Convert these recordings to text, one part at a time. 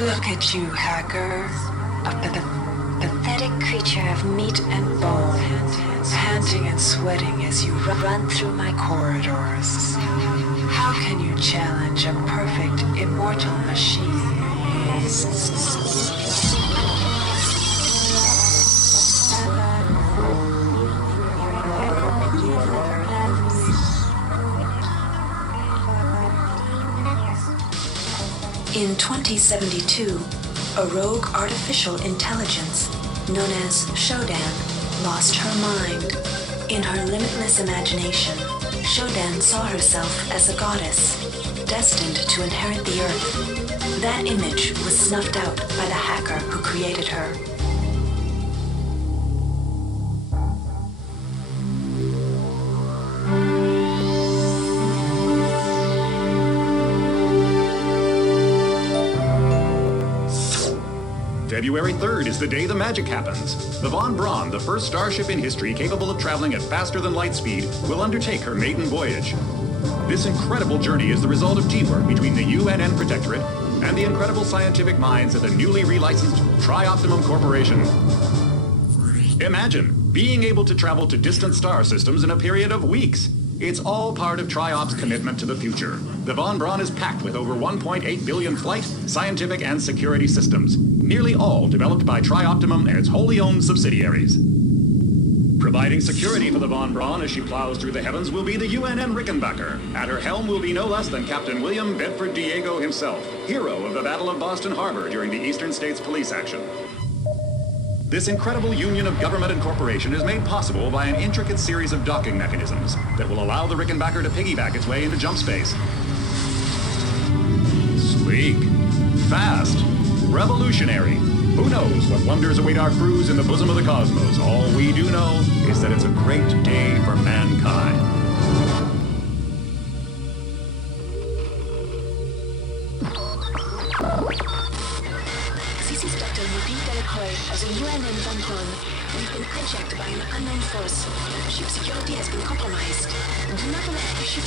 Look at you, hacker. A pathetic creature of meat and bone, panting and sweating as you run through my corridors. How can you challenge a perfect, immortal machine? In 2072, a rogue artificial intelligence known as Shodan lost her mind. In her limitless imagination, Shodan saw herself as a goddess, destined to inherit the earth. That image was snuffed out by the hacker who created her. February 3rd is the day the magic happens. The Von Braun, the first starship in history capable of traveling at faster than light speed, will undertake her maiden voyage. This incredible journey is the result of teamwork between the UNN Protectorate and the incredible scientific minds at the newly relicensed Tri-Optimum Corporation. Imagine being able to travel to distant star systems in a period of weeks. It's all part of Tri-Op's commitment to the future. The Von Braun is packed with over 1.8 billion flight, scientific, and security systems, nearly all developed by Tri-Optimum and its wholly owned subsidiaries. Providing security for the Von Braun as she plows through the heavens will be the UNN Rickenbacker. At her helm will be no less than Captain William Bedford Diego himself, hero of the Battle of Boston Harbor during the Eastern States Police action. This incredible union of government and corporation is made possible by an intricate series of docking mechanisms that will allow the Rickenbacker to piggyback its way into jump space. Sleek, fast, revolutionary. Who knows what wonders await our crews in the bosom of the cosmos? All we do know is that it's a great day for mankind. This is Dr. Ruby Delacroix of the UNN Von Braun. We've been hijacked by an unknown force. Ship security has been compromised. Do not allow the ship...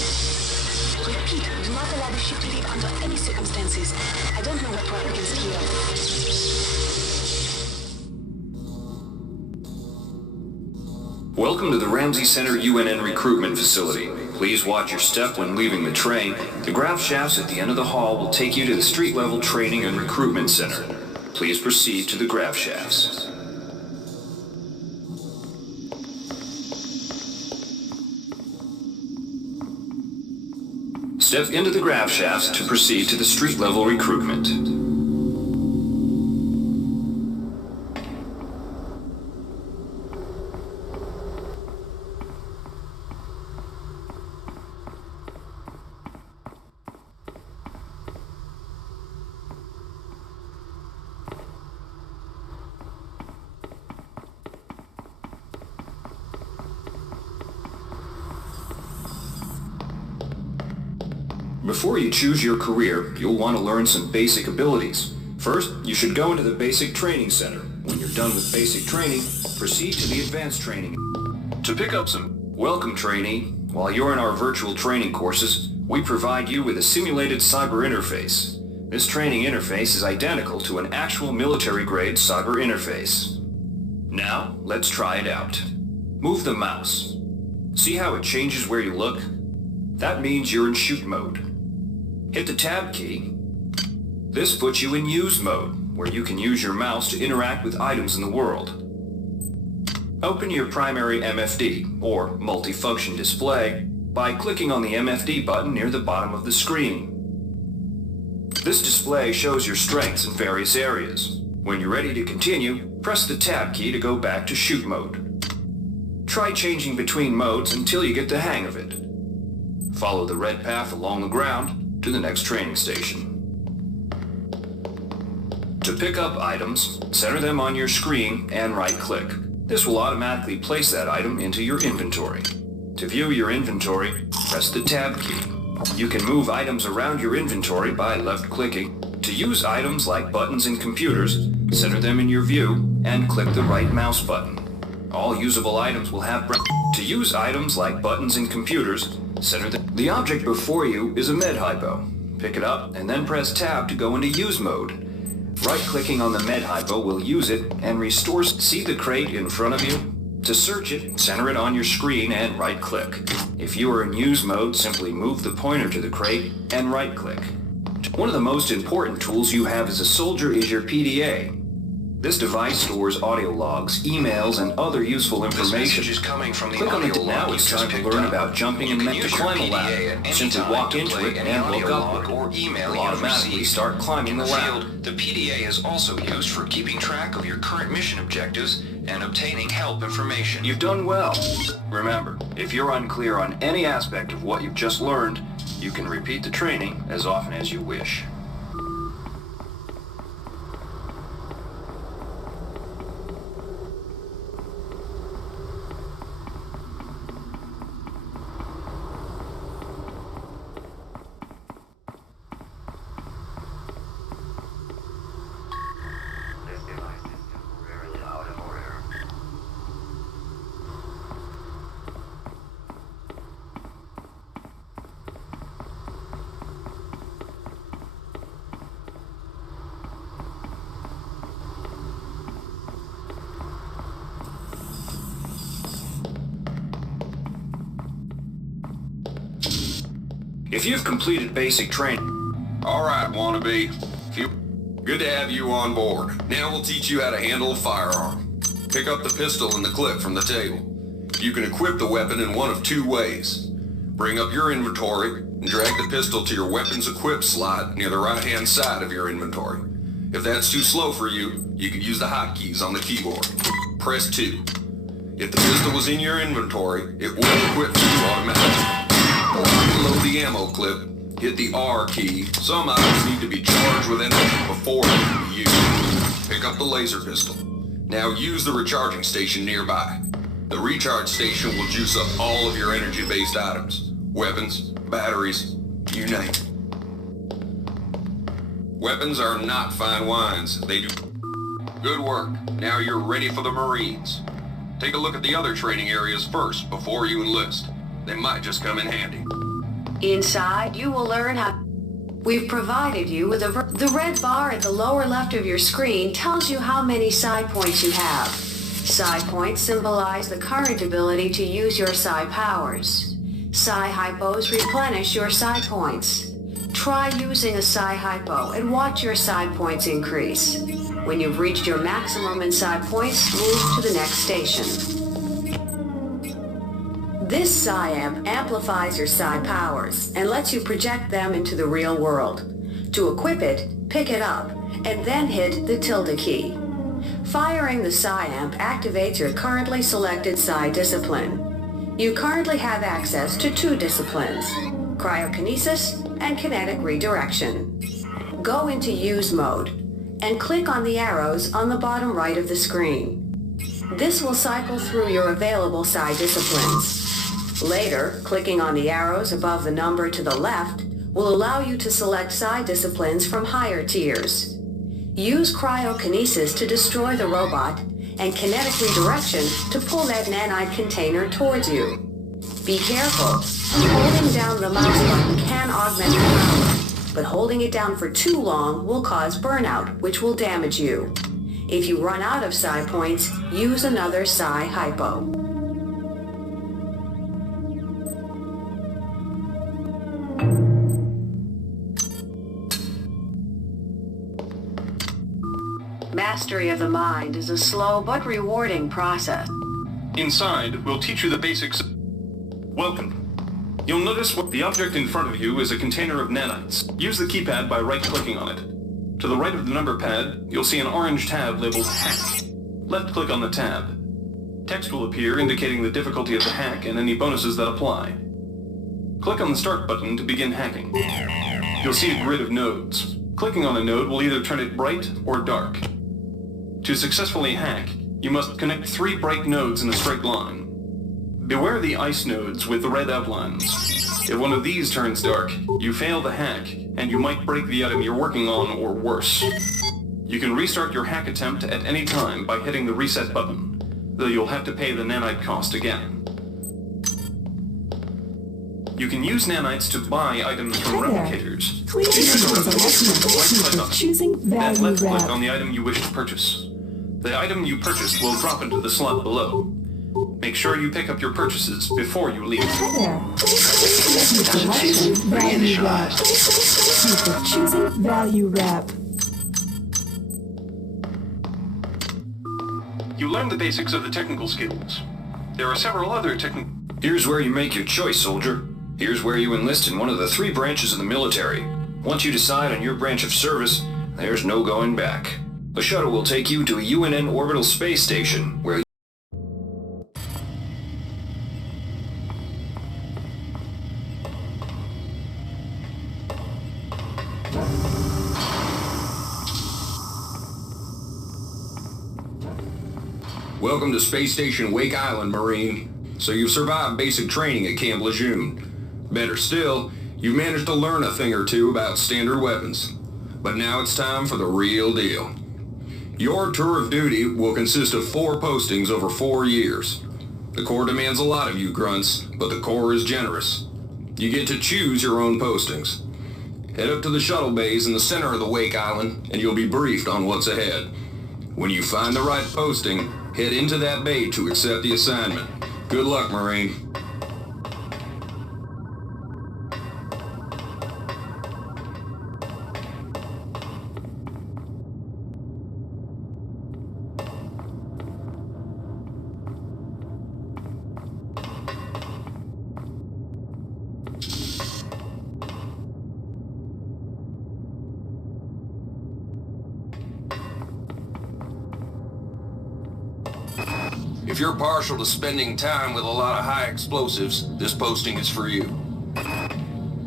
Repeat, do not allow the ship to leave under any circumstances. I don't know what we're up against here. Welcome to the Ramsey Center UNN recruitment facility. Please watch your step when leaving the train. The grav shafts at the end of the hall will take you to the street-level training and recruitment center. Please proceed to the grav shafts. Step into the grav shafts to proceed to the street-level recruitment. Before you choose your career, you'll want to learn some basic abilities. First, you should go into the basic training center. When you're done with basic training, proceed to the advanced training. To pick up some welcome trainee, while you're in our virtual training courses, we provide you with a simulated cyber interface. This training interface is identical to an actual military-grade cyber interface. Now, let's try it out. Move the mouse. See how it changes where you look? That means you're in shoot mode. Hit the tab key. This puts you in use mode, where you can use your mouse to interact with items in the world. Open your primary MFD, or multifunction display, by clicking on the MFD button near the bottom of the screen. This display shows your strengths in various areas. When you're ready to continue, press the tab key to go back to shoot mode. Try changing between modes until you get the hang of it. Follow the red path along the ground to the next training station. To pick up items, center them on your screen and right-click. This will automatically place that item into your inventory. To view your inventory, press the tab key. You can move items around your inventory by left-clicking. To use items like buttons in computers, center them in your view and click the right mouse button. All usable items will have... To use items like buttons in computers, center them. The object before you is a med hypo. Pick it up and then press tab to go into use mode. Right-clicking on the med hypo will use it and restores... See the crate in front of you? To search it, center it on your screen and right-click. If you are in use mode, simply move the pointer to the crate and right-click. One of the most important tools you have as a soldier is your PDA. This device stores audio logs, emails, and other useful information. This message is coming from the Click on audio it now. log It's you time just to learn picked about up. jumping You and can meant to use your climb a PDA ladder. at any Simply time walk to into play it any and look audio log upward. or email You'll you've automatically received. start climbing In the the ladder. field, the PDA is also used for keeping track of your current mission objectives and obtaining help information. You've done well. Remember, if you're unclear on any aspect of what you've just learned, you can repeat the training as often as you wish. If you've completed basic training... Alright, wannabe. Good to have you on board. Now we'll teach you how to handle a firearm. Pick up the pistol and the clip from the table. You can equip the weapon in one of two ways. Bring up your inventory and drag the pistol to your weapons equip slot near the right-hand side of your inventory. If that's too slow for you, you can use the hotkeys on the keyboard. Press 2. If the pistol was in your inventory, it will equip for you automatically. Load the ammo clip, hit the R key. Some items need to be charged with energy before they can be used. Pick up the laser pistol. Now use the recharging station nearby. The recharge station will juice up all of your energy-based items. Weapons, batteries, you name it. Weapons are not fine wines. They do good work. Now you're ready for the Marines. Take a look at the other training areas first before you enlist. They might just come in handy. Inside, you will learn how... We've provided you with the red bar at the lower left of your screen tells you how many psi points you have. Psi points symbolize the current ability to use your psi powers. Psi hypos replenish your psi points. Try using a psi hypo and watch your psi points increase. When you've reached your maximum in psi points, move to the next station. This psi amp amplifies your psi powers and lets you project them into the real world. To equip it, pick it up, and then hit the tilde key. Firing the psi amp activates your currently selected psi discipline. You currently have access to 2 disciplines, cryokinesis and kinetic redirection. Go into use mode and click on the arrows on the bottom right of the screen. This will cycle through your available psi disciplines. Later, clicking on the arrows above the number to the left will allow you to select psi disciplines from higher tiers. Use cryokinesis to destroy the robot and kinetic redirection to pull that nanite container towards you. Be careful. Holding down the mouse button can augment your power, but holding it down for too long will cause burnout, which will damage you. If you run out of psi points, use another psi hypo. Mastery of the mind is a slow but rewarding process. Inside, we'll teach you the basics. Welcome. You'll notice what the object in front of you is a container of nanites. Use the keypad by right-clicking on it. To the right of the number pad, you'll see an orange tab labeled Hack. Left-click on the tab. Text will appear indicating the difficulty of the hack and any bonuses that apply. Click on the Start button to begin hacking. You'll see a grid of nodes. Clicking on a node will either turn it bright or dark. To successfully hack, you must connect 3 bright nodes in a straight line. Beware the ice nodes with the red outlines. If one of these turns dark, you fail the hack, and you might break the item you're working on or worse. You can restart your hack attempt at any time by hitting the reset button, though you'll have to pay the nanite cost again. You can use nanites to buy items from Hi there. replicators. Please To use a enter the replicator, right-click on it, choosing and value left-click wrap. on the item you wish to purchase. The item you purchased will drop into the slot below. Make sure you pick up your purchases before you leave. Hi there. Please enter the value wrap. Choosing value wrap. You learn the basics of the technical skills. There are several other technical... Here's where you make your choice, soldier. Here's where you enlist in one of the 3 branches of the military. Once you decide on your branch of service, there's no going back. The shuttle will take you to a UNN orbital space station, where Welcome to Space Station Wake Island, Marine. So you've survived basic training at Camp Lejeune. Better still, you've managed to learn a thing or two about standard weapons. But now it's time for the real deal. Your tour of duty will consist of 4 postings over 4 years. The Corps demands a lot of you, grunts, but the Corps is generous. You get to choose your own postings. Head up to the shuttle bays in the center of the Wake Island, and you'll be briefed on what's ahead. When you find the right posting, head into that bay to accept the assignment. Good luck, Marine. If you're partial to spending time with a lot of high explosives, this posting is for you.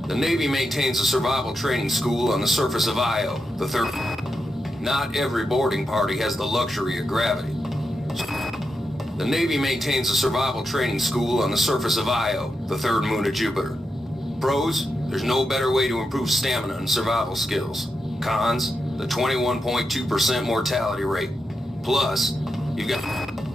The Navy maintains a survival training school on the surface of Io, the 3rd. Not every boarding party has the luxury of gravity. The Navy maintains a survival training school on the surface of Io, the 3rd moon of Jupiter. Pros, there's no better way to improve stamina and survival skills. Cons, the 21.2% mortality rate. Plus, you've got...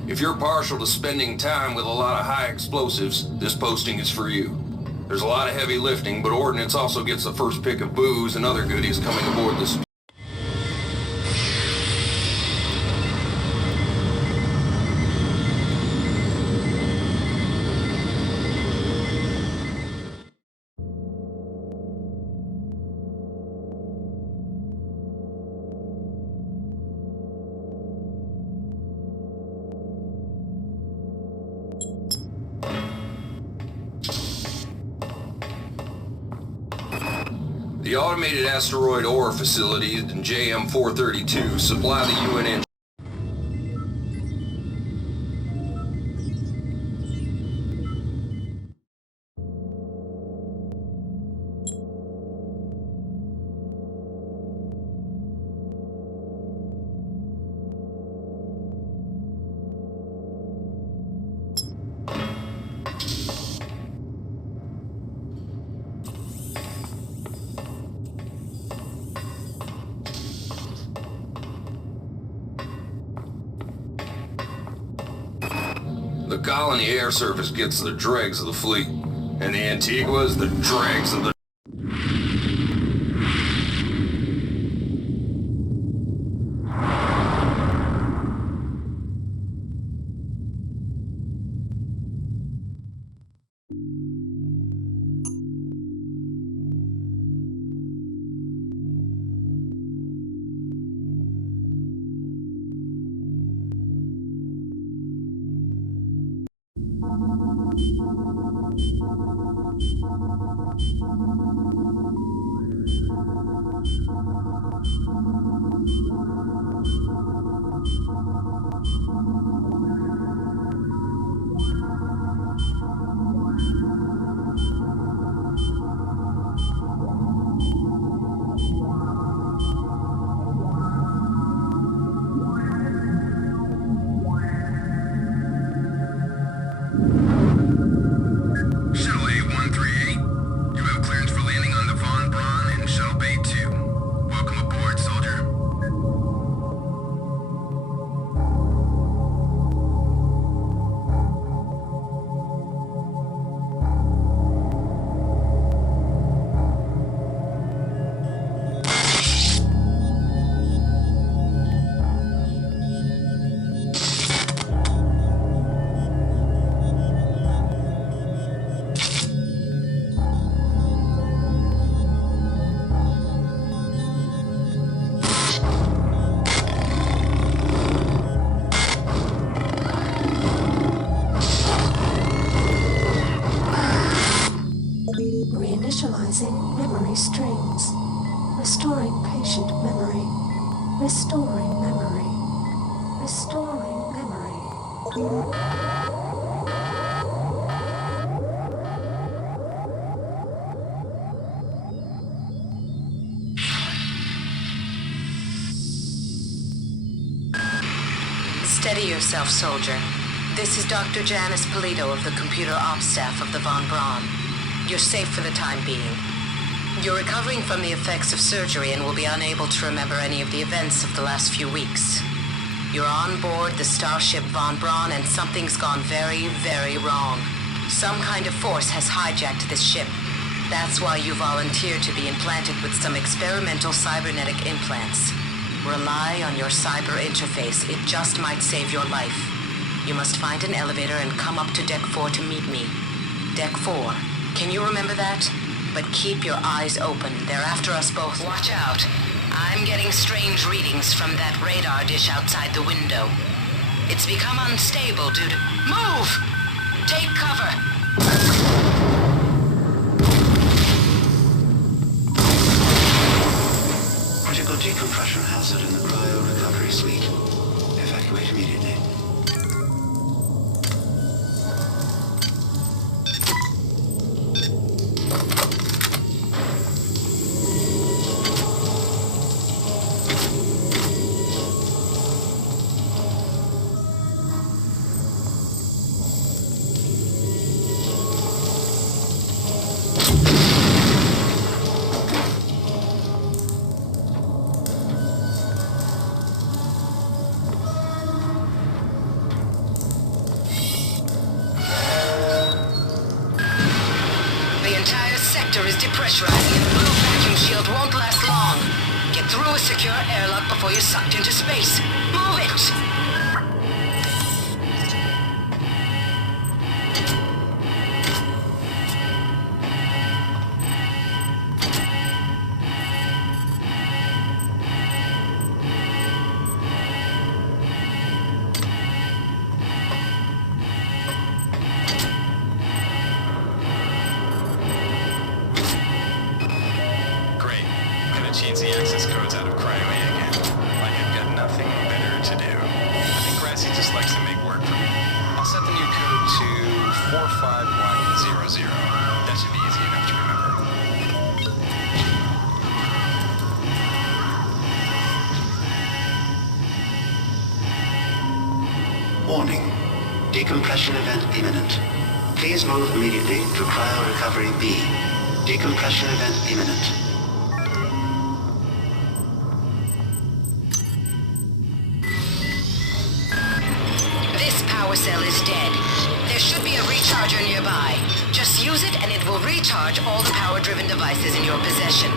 If you're partial to spending time with a lot of high explosives, this posting is for you. There's a lot of heavy lifting, but Ordnance also gets the first pick of booze and other goodies coming aboard this. The automated asteroid ore facilities in JM-432 supply the UNN. The colony air surface gets the dregs of the fleet, and the Antigua's the dregs of the... Analyzing memory strings. Restoring patient memory. Restoring memory. Restoring memory. Steady yourself, soldier. This is Dr. Janice Polito of the computer ops staff of the Von Braun. You're safe for the time being. You're recovering from the effects of surgery and will be unable to remember any of the events of the last few weeks. You're on board the starship Von Braun and something's gone very, very wrong. Some kind of force has hijacked this ship. That's why you volunteered to be implanted with some experimental cybernetic implants. Rely on your cyber interface. It just might save your life. You must find an elevator and come up to Deck 4 to meet me. Deck 4. Can you remember that? But keep your eyes open. They're after us both. Watch out. I'm getting strange readings from that radar dish outside the window. It's become unstable due to... Move! Take cover! Critical decompression hazard in the cryo recovery suite. Evacuate immediately. Is depressurizing and the blue vacuum shield won't last long. Get through a secure airlock before you're sucked into space. Move it! Change the access codes out of Cryo A again. Like I've got nothing better to do. I think Grassy just likes to make work for me. I'll set the new code to 45100. That should be easy enough to remember. Warning. Decompression event imminent. Please move immediately to cryo recovery B. Decompression event imminent. Cell is dead. There should be a recharger nearby. Just use it and it will recharge all the power-driven devices in your possession.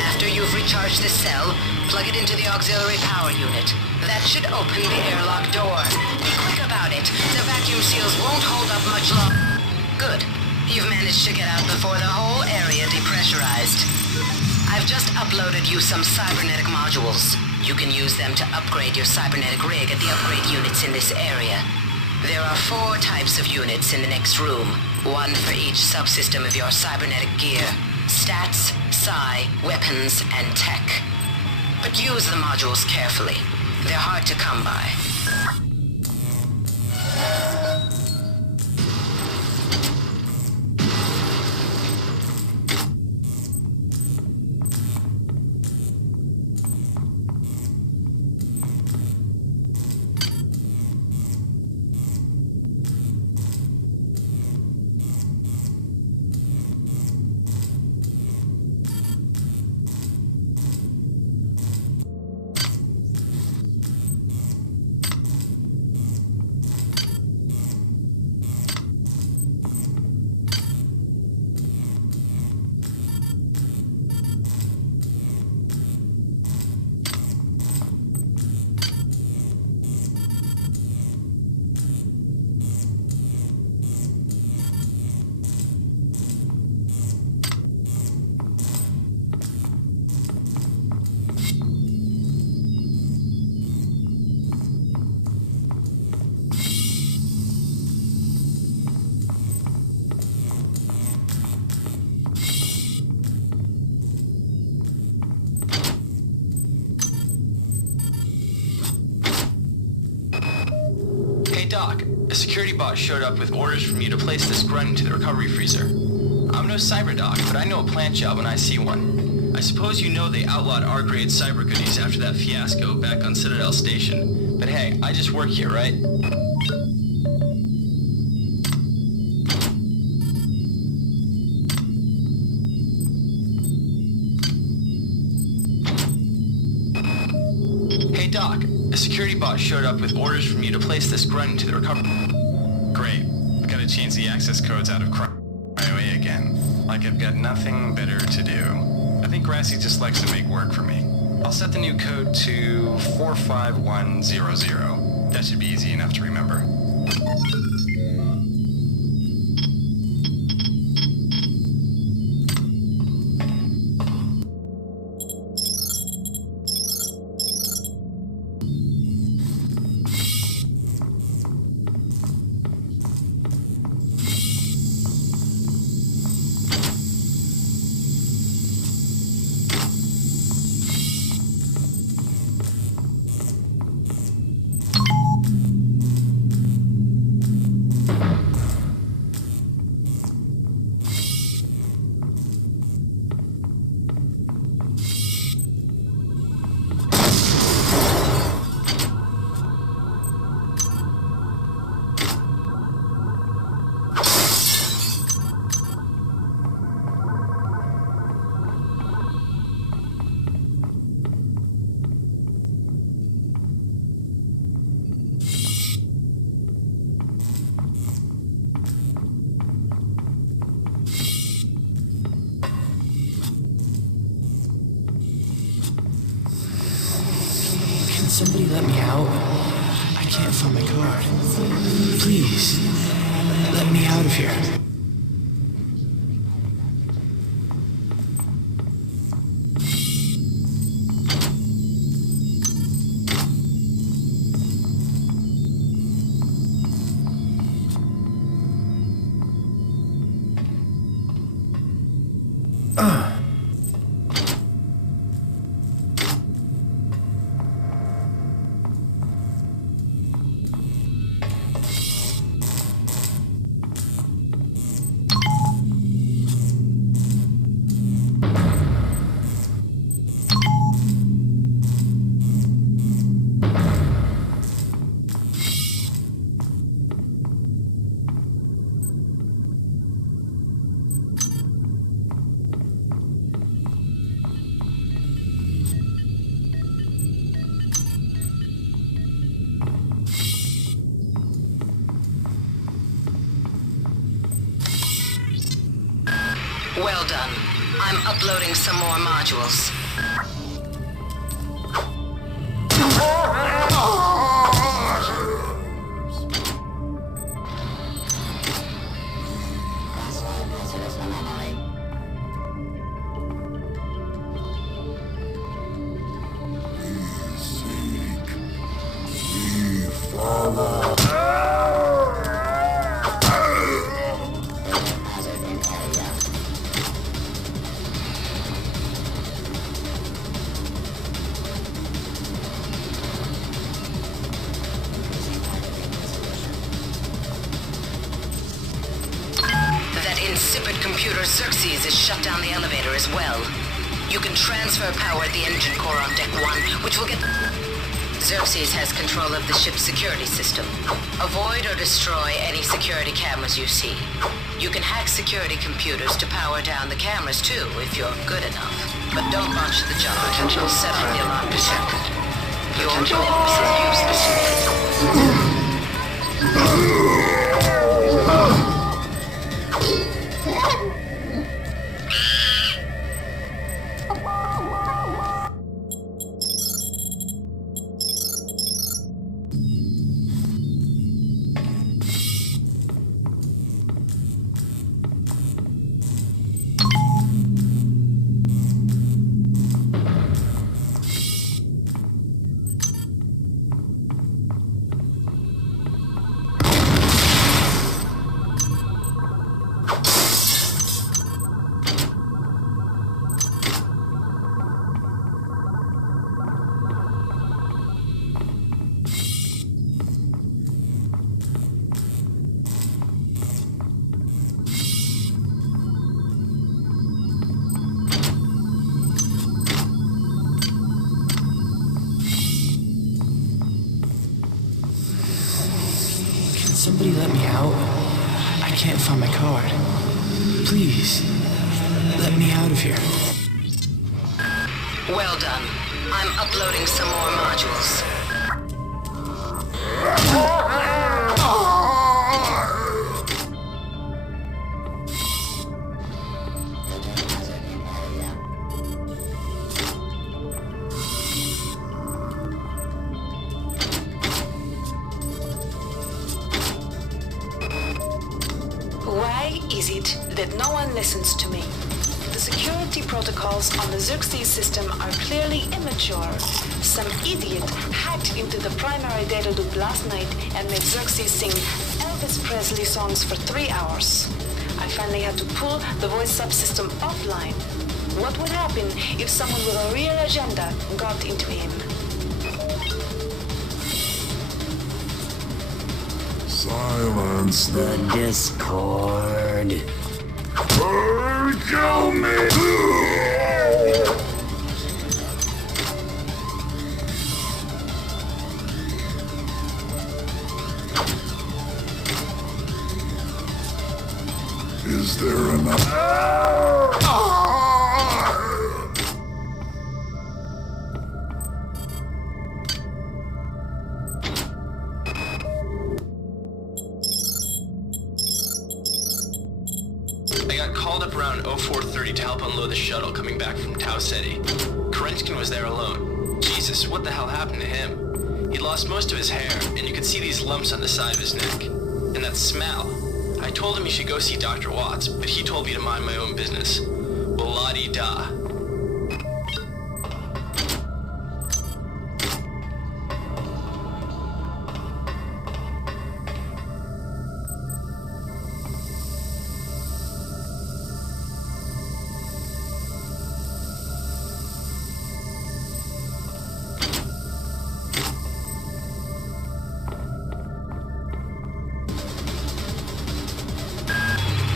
After you've recharged the cell, plug it into the auxiliary power unit. That should open the airlock door. Be quick about it. The vacuum seals won't hold up much longer. Good. You've managed to get out before the whole area depressurized. I've just uploaded you some cybernetic modules. You can use them to upgrade your cybernetic rig at the upgrade units in this area. There are 4 types of units in the next room, one for each subsystem of your cybernetic gear. Stats, psi, weapons, and tech. But use the modules carefully. They're hard to come by. A security bot showed up with orders from you to place this grunt into the recovery freezer. I'm no cyberdoc, but I know a plant job when I see one. I suppose you know they outlawed R-grade cyber goodies after that fiasco back on Citadel Station. But hey, I just work here, right? Hey Doc, a security bot showed up with orders from you to place this grunt into the recovery... Great. Gotta change the access codes out of cryo again. Like I've got nothing better to do. I think Grassy just likes to make work for me. I'll set the new code to 45100. That should be easy enough to remember. Somebody let me out. I can't find my card. Please, let me out of here. Well done. I'm uploading some more modules. Insipid computer Xerxes has shut down the elevator as well. You can transfer power at the engine core on Deck 1, which will get... Xerxes has control of the ship's security system. Avoid or destroy any security cameras you see. You can hack security computers to power down the cameras too, if you're good enough. But don't botch the job. It'll set off the alarm detector. Your glimpse is useless to me. somebody let me out? I can't find my card. Please, let me out of here. Well done. I'm uploading some more modules. Why is it that no one listens to me? The security protocols on the Xerxes system are clearly immature. Some idiot hacked into the primary data loop last night and made Xerxes sing Elvis Presley songs for 3 hours. I finally had to pull the voice subsystem offline. What would happen if someone with a real agenda got into him? Silence the Discord. Kill me! Is there enough? I got called up around 0430 to help unload the shuttle coming back from Tau Ceti. Kerenskin was there alone. Jesus, what the hell happened to him? He'd lost most of his hair, and you could see these lumps on the side of his neck. And that smell. I told him he should go see Dr. Watts, but he told me to mind my own business. Well, la-di-da.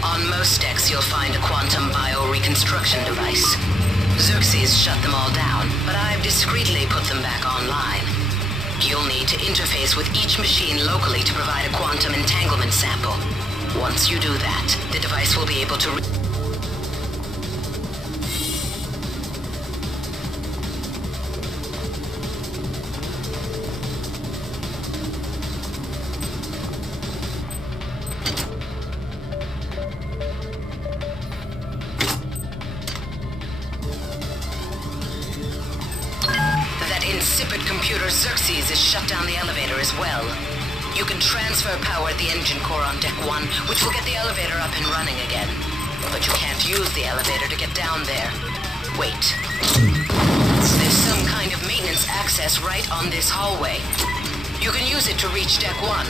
On most decks, you'll find a quantum bioreconstruction device. Xerxes shut them all down, but I've discreetly put them back online. You'll need to interface with each machine locally to provide a quantum entanglement sample. Once you do that, the device will be able to insipid computer Xerxes has shut down the elevator as well. You can transfer power at the engine core on Deck 1, which will get the elevator up and running again. But you can't use the elevator to get down there. Wait. There's some kind of maintenance access right on this hallway. You can use it to reach Deck 1.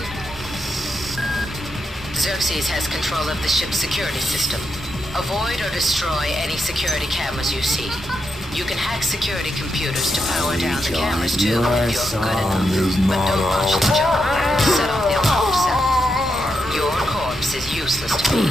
Xerxes has control of the ship's security system. Avoid or destroy any security cameras you see. You can hack security computers to power down the cameras too if you're good enough. But don't punch the job. Set off the alarm yourself. Your corpse is useless to me.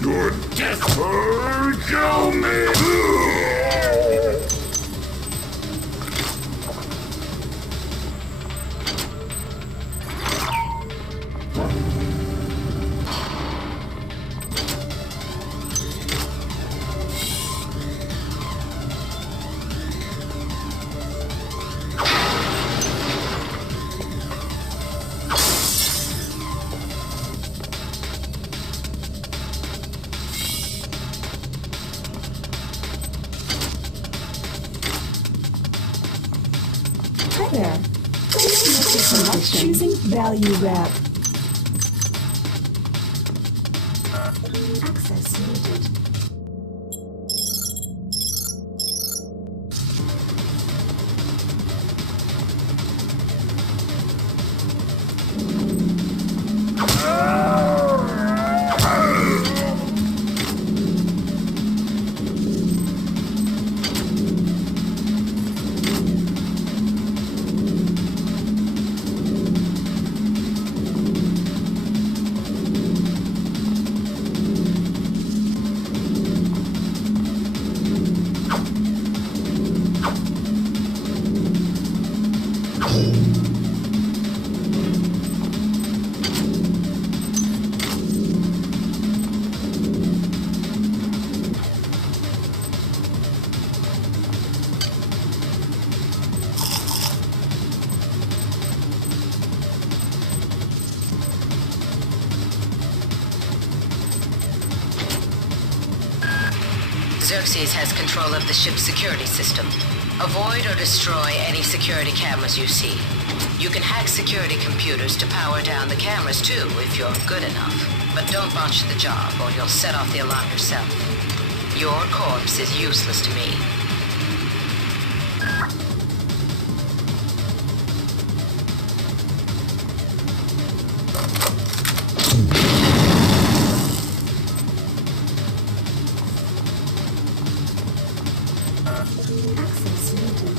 Your death will kill me! Hi there. Please make your selection. Choosing value wrap. Access limited. Xerxes has control of the ship's security system. Avoid or destroy any security cameras you see. You can hack security computers to power down the cameras too, if you're good enough. But don't botch the job, or you'll set off the alarm yourself. Your corpse is useless to me. Access limited.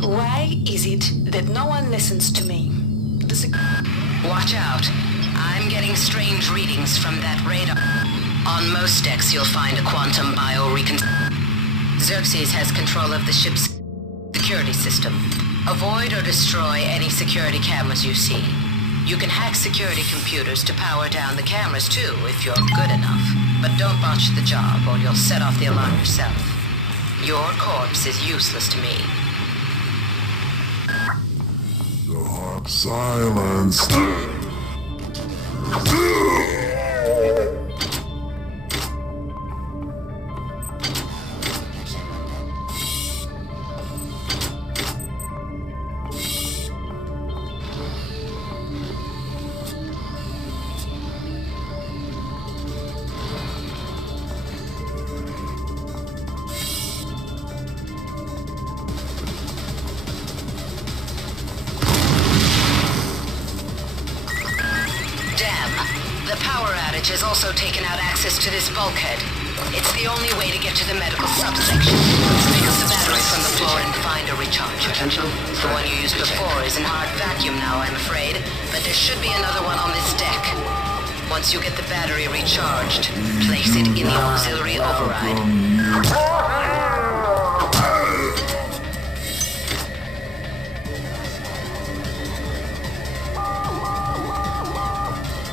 Why is it that no one listens to me? Watch out. I'm getting strange readings from that radar. On most decks, you'll find a quantum biorecon... Xerxes has control of the ship's security system. Avoid or destroy any security cameras you see. You can hack security computers to power down the cameras too, if you're good enough. But don't botch the job, or you'll set off the alarm yourself. Your corpse is useless to me. Silence. The power outage has also taken out access to this bulkhead. It's the only way to get to the medical subsection. Pick up the battery from the floor and find a recharger. The one you used before is in hard vacuum now, I'm afraid, but there should be another one on this deck. Once you get the battery recharged, place it in the auxiliary override.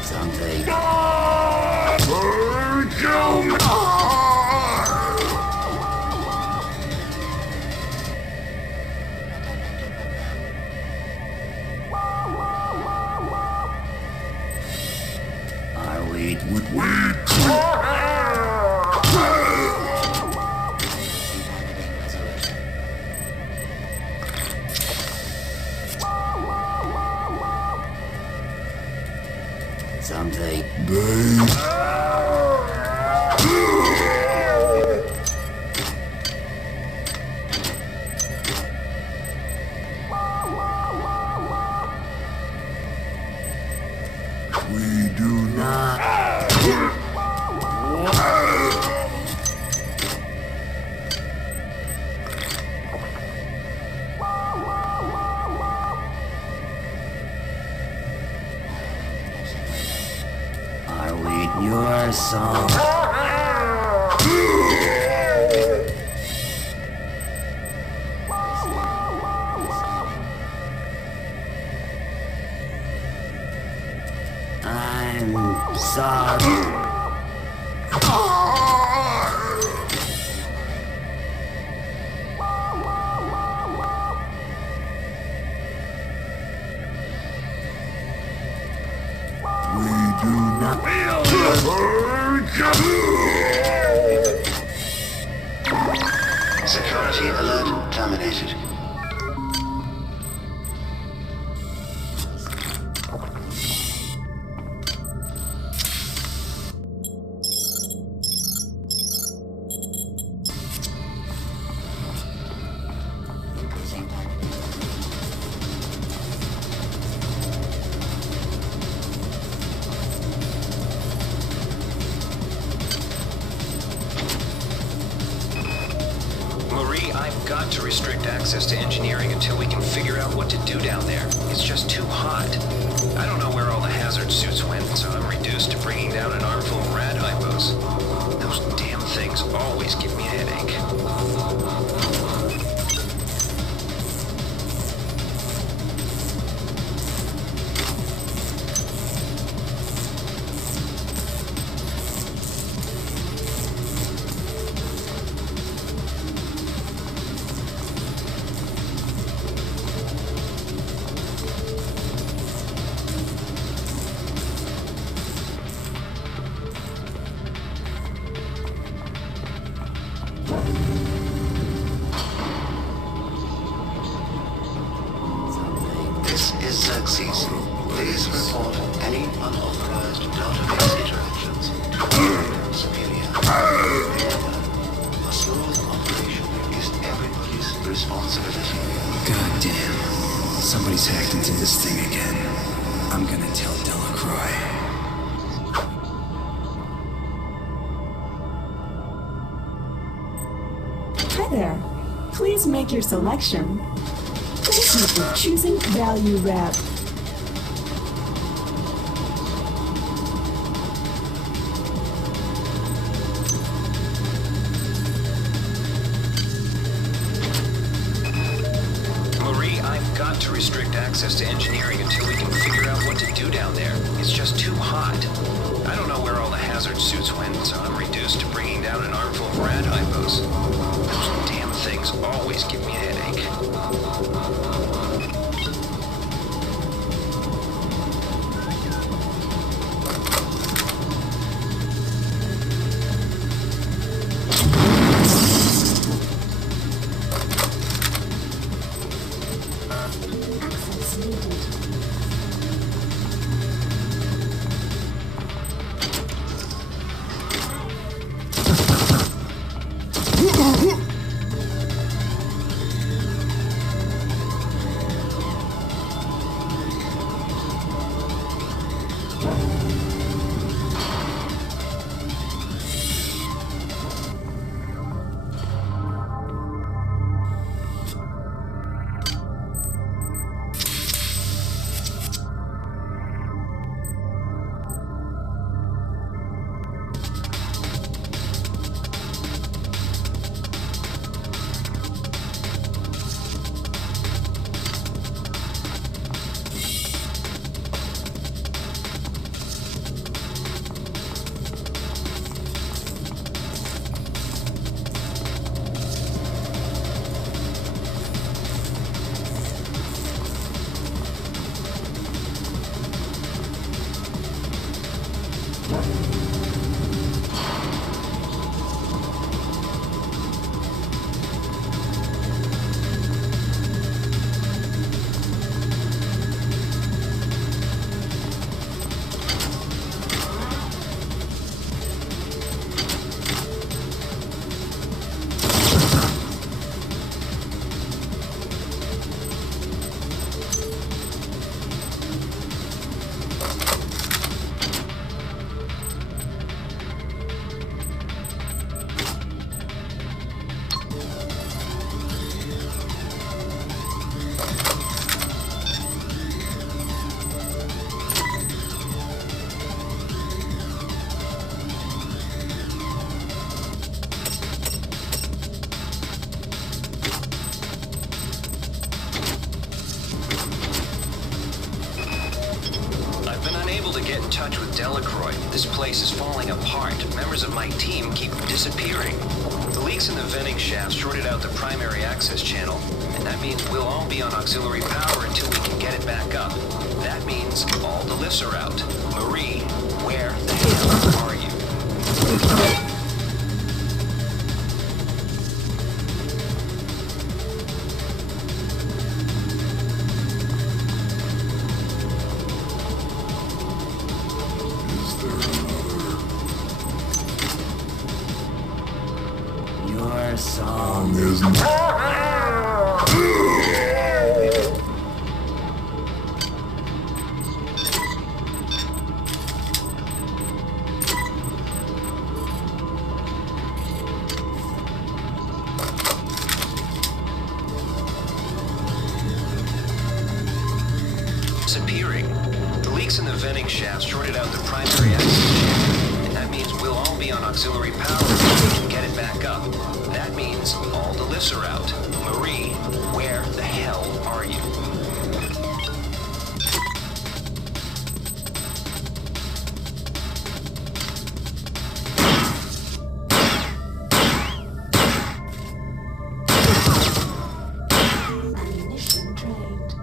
Something. Something. We do not. Your song. I'm sorry. We do not. Security alert terminated. I've got to restrict access to engineering until we can figure out what to do down there. It's just too hot. I don't know where all the hazard suits went, so I'm reduced to bringing down an armful of rad hypos. Those damn things always give me a headache. This is Xerxes. Please report any unauthorized database interactions to Superior. Remember, a smooth operation is everybody's responsibility. God damn. Somebody's hacked into this thing again. I'm gonna tell Delacroix. Hi there. Please make your selection. Thank you for choosing Value Rev. Marie, I've got to restrict access to engineering until we can figure out what to do down there. It's just too hot. I don't know where all the hazard suits went, so I'm reduced to bringing down an armful of rad hypos. Those damn things always give me a headache. to get in touch with Delacroix. This place is falling apart. Members of my team keep disappearing. The leaks in the venting shaft shorted out the primary access channel, and that means we'll all be on auxiliary power until we can get it back up. That means all the lifts are out. Marie, where the hell are you? Your song is... Disappearing. The leaks in the venting shaft shorted out the primary access channel, and that means we'll all be on auxiliary power until we can get it back up. That means all the lifts are out. Marie, where the hell are you? Ammunition drained.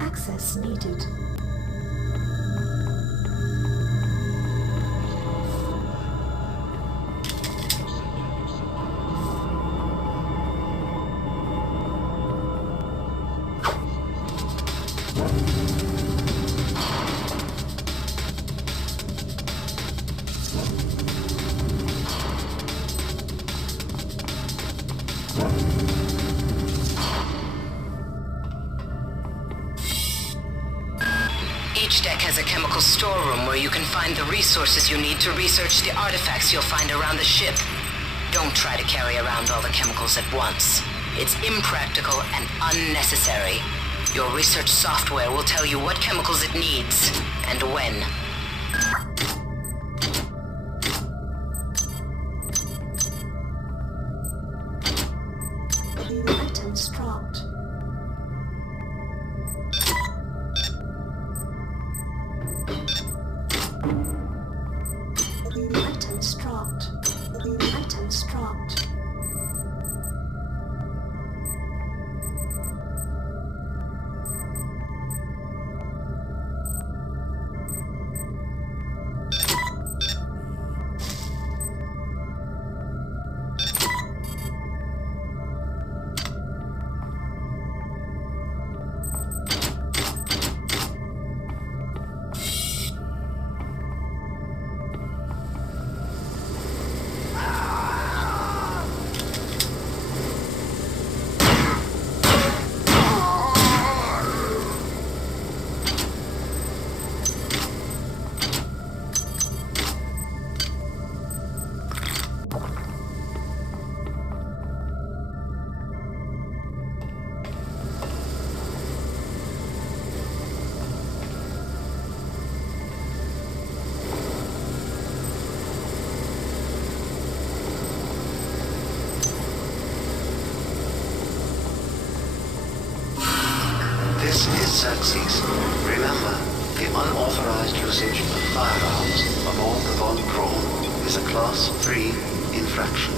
Access needed. Each deck has a chemical storeroom where you can find the resources you need to research the artifacts you'll find around the ship. Don't try to carry around all the chemicals at once. It's impractical and unnecessary. Your research software will tell you what chemicals it needs and when. Items dropped. Items dropped. Items dropped. This is Xerxes. Remember, the unauthorized usage of firearms aboard the Von Braun is a Class 3 infraction.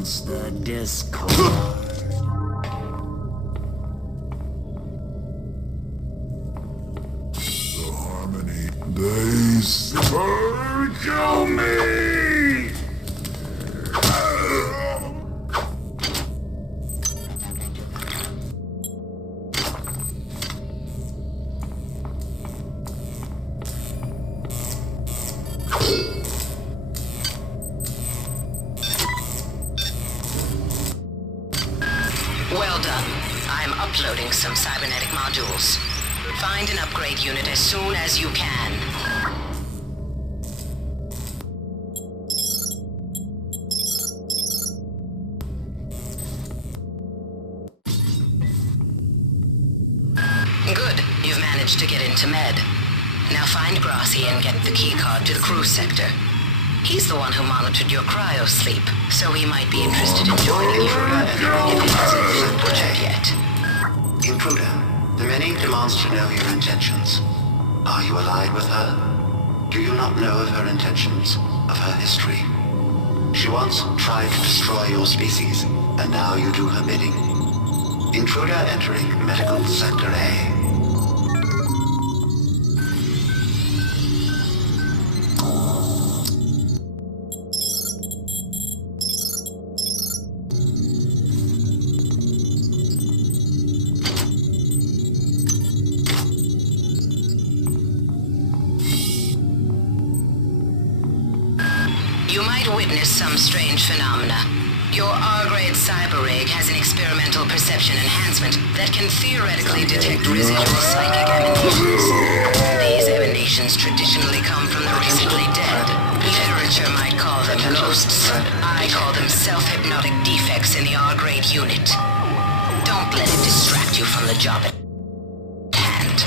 Announce the Discord. The harmony. They kill me! Well done. I'm uploading some cybernetic modules. Find an upgrade unit as soon as you can. Good. You've managed to get into Med. Now find Grassi and get the keycard to the cruise sector. He's the one who monitored your cryo sleep, so he might be interested in joining you if he hasn't project yet. Intruder, the many demands to know your intentions. Are you allied with her? Do you not know of her intentions, of her history? She once tried to destroy your species, and now you do her bidding. Intruder entering Medical Sector A. You might witness some strange phenomena. Your R-grade cyber rig has an experimental perception enhancement that can theoretically detect residual psychic emanations. These emanations traditionally come from the recently dead. Literature might call them ghosts. I call them self-hypnotic defects in the R-grade unit. Don't let it distract you from the job at hand.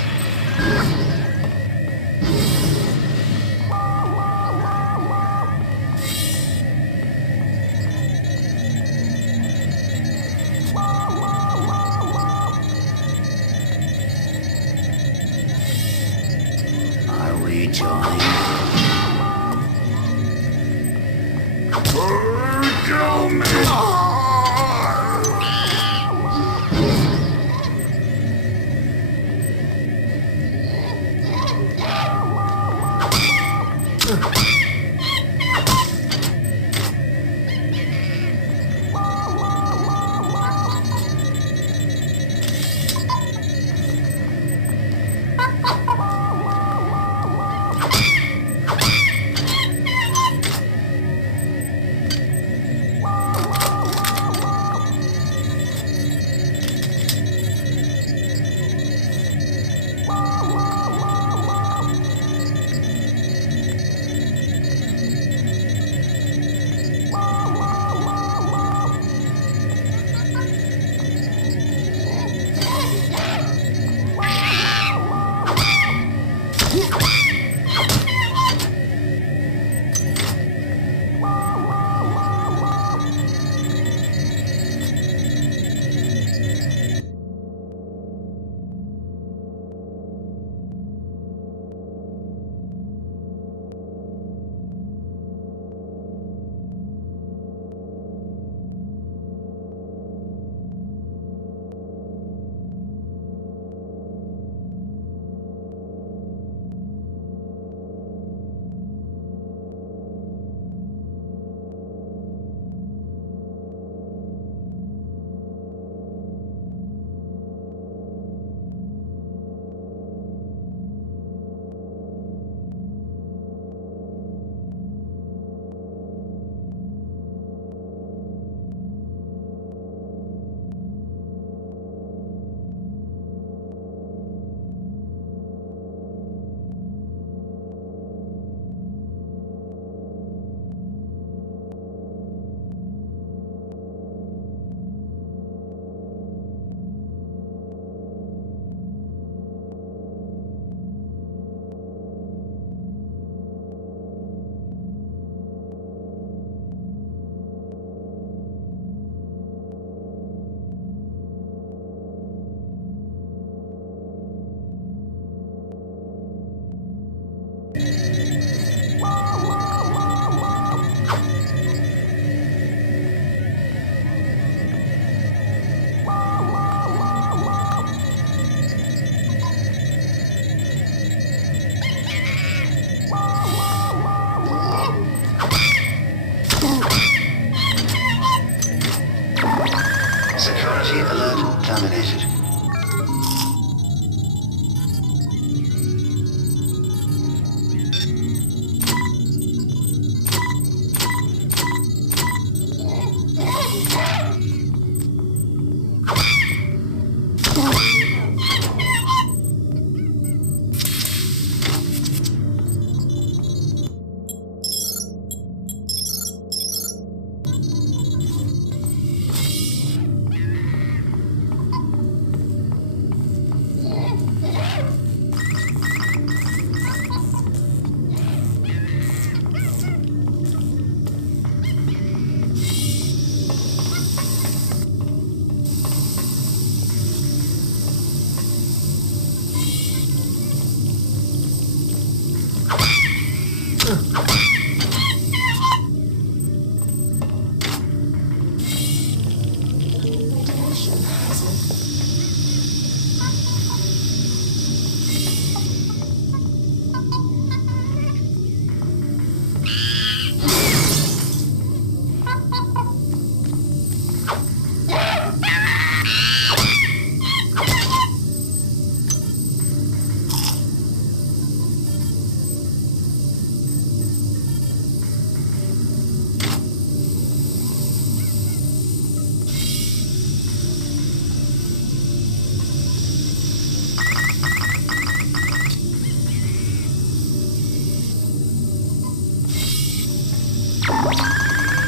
Kill me! Security alert terminated.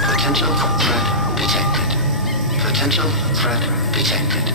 Potential threat detected. Potential threat detected.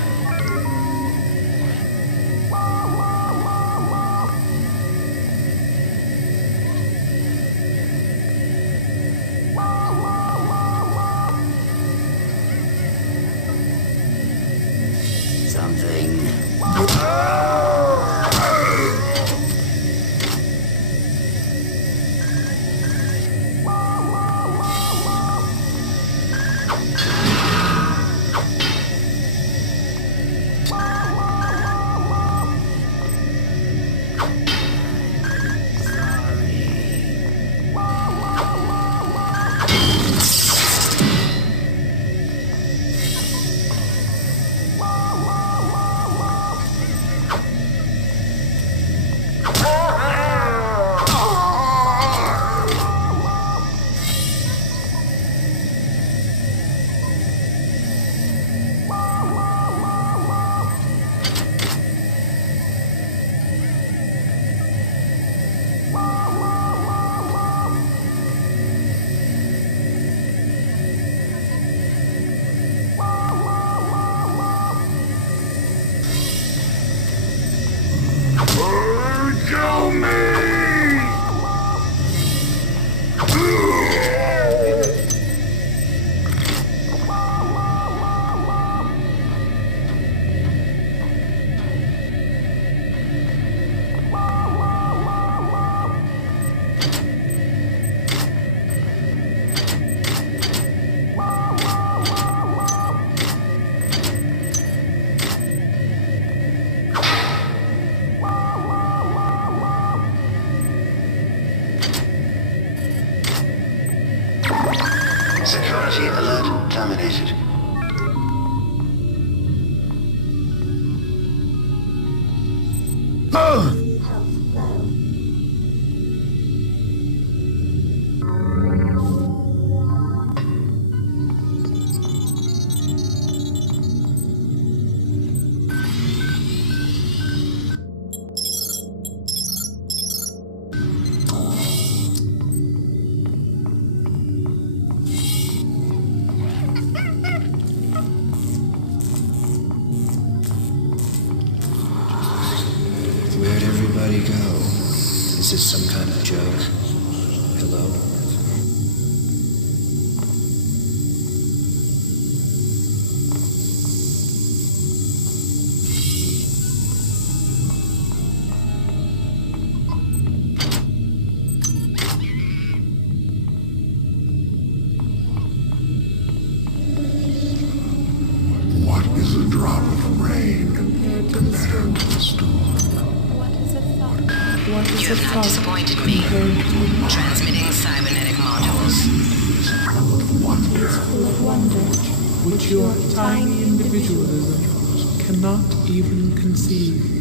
Kill me! Security alert terminated. Where'd everybody go? Is this some kind of joke? Hello? What is a drop of rain compared to the storm? You have not disappointed me. Transmitting cybernetic modules. full of wonder, which your tiny individualism cannot even conceive.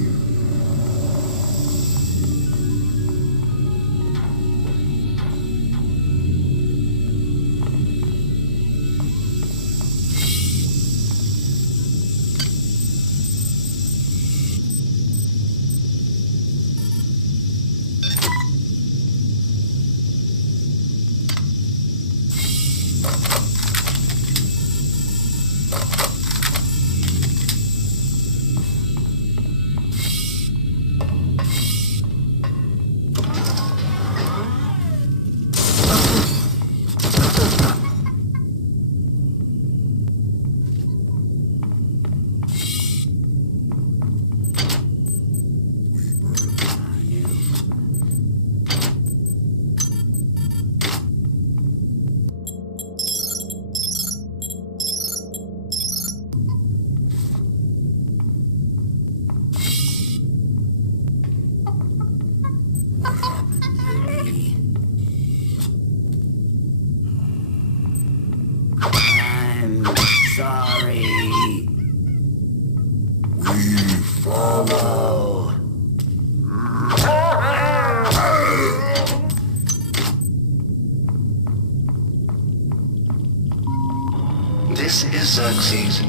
This is Xerxes.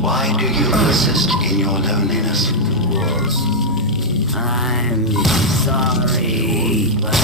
Why do you persist in your loneliness? I'm sorry, but...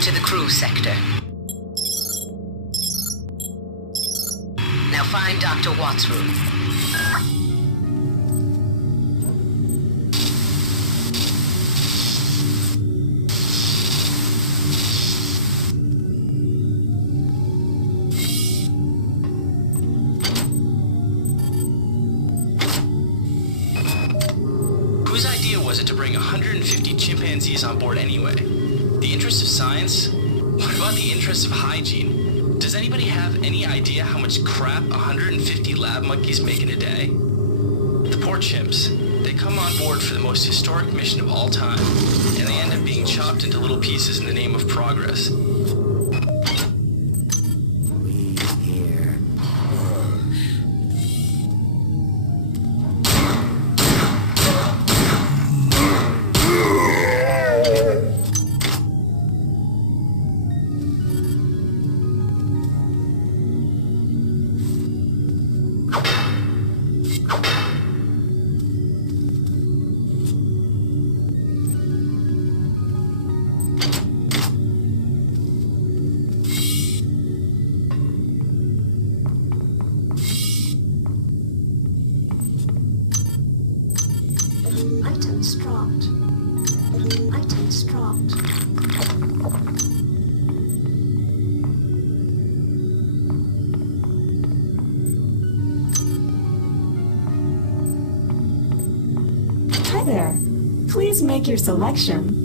to the crew sector. Now find Dr. Watt's room. Whose idea was it to bring 150 chimpanzees on board anyway? The interest of science? What about the interest of hygiene? Does anybody have any idea how much crap 150 lab monkeys make in a day? The poor chimps. They come on board for the most historic mission of all time, and they end up being chopped into little pieces in the name of progress. Items dropped. Items dropped. Hi there. Please make your selection.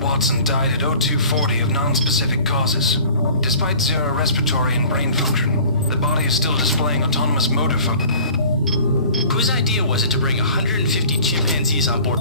Watson died at 0240 of non-specific causes. Despite zero respiratory and brain function, the body is still displaying autonomous motor function. Whose idea was it to bring 150 chimpanzees on board?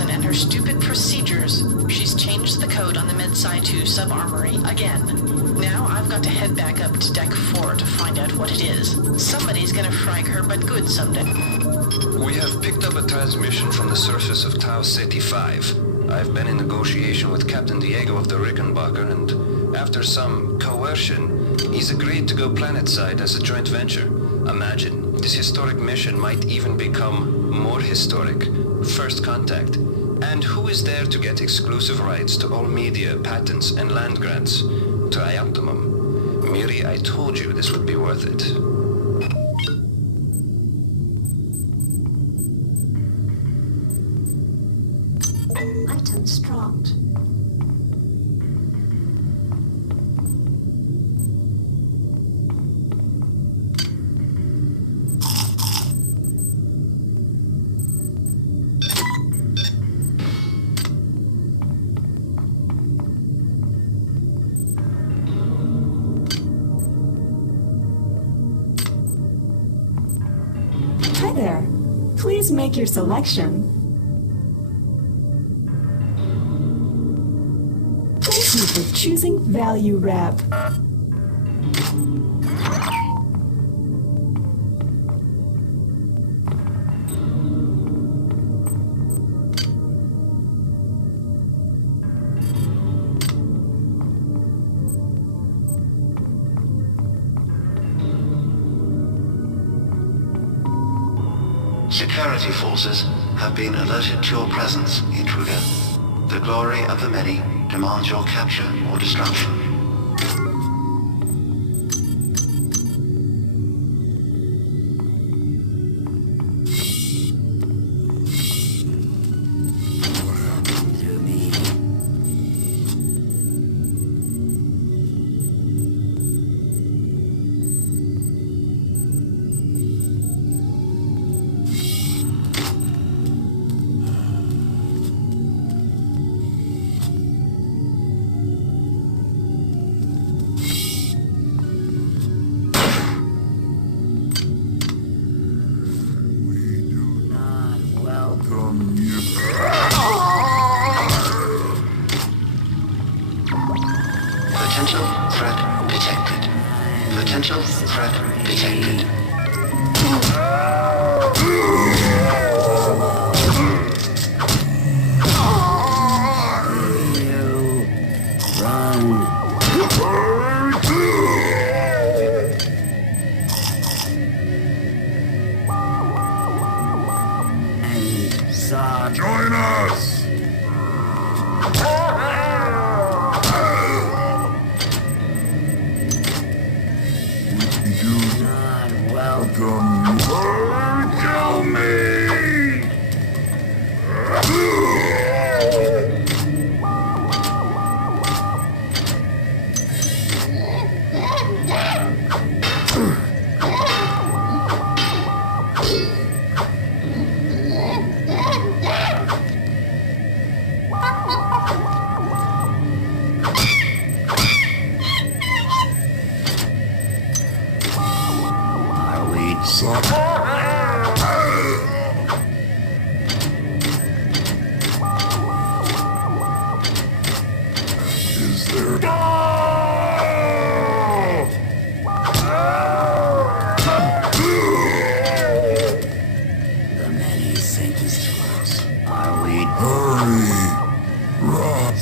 And her stupid procedures. She's changed the code on the Med-Sci 2 sub-armory again. Now I've got to head back up to Deck 4 to find out what it is. Somebody's gonna frag her, but good someday. We have picked up a transmission from the surface of Tau Ceti 5. I've been in negotiation with Captain Diego of the Rickenbacker, and after some coercion, he's agreed to go planetside as a joint venture. Imagine, this historic mission might even become more historic. First contact. And who is there to get exclusive rights to all media, patents, and land grants? Trioptimum. Miri, I told you this would be worth it. Items dropped. Hi there. Please make your selection. Thank you for choosing Value Wrap. Security forces have been alerted to your presence, intruder. The glory of the many demands your capture or destruction. Potential threat detected. Potential threat detected. Join us! We do not welcome you. Kill me! Is there... The many sentence to us. Are we... Hurry! Run!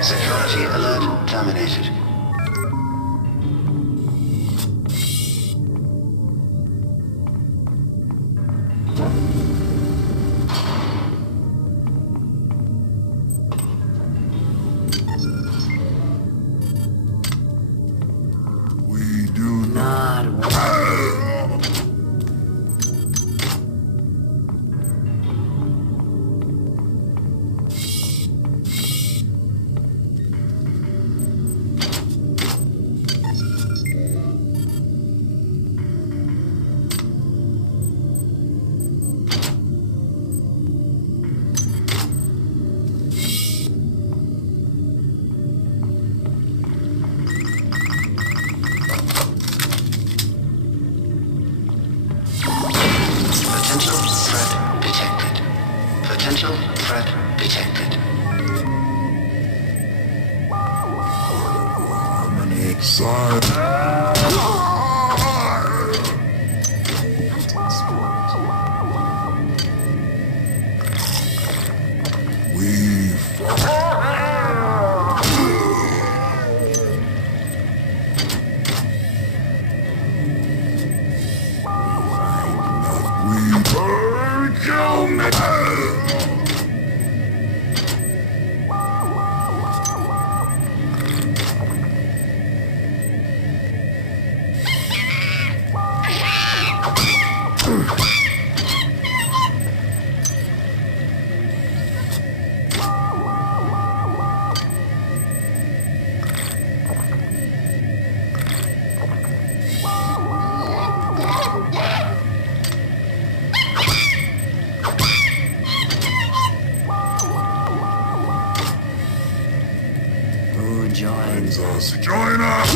Security alert terminated. We do not... Potential threat detected. Potential threat detected. Kill me! Who joins us? Join us!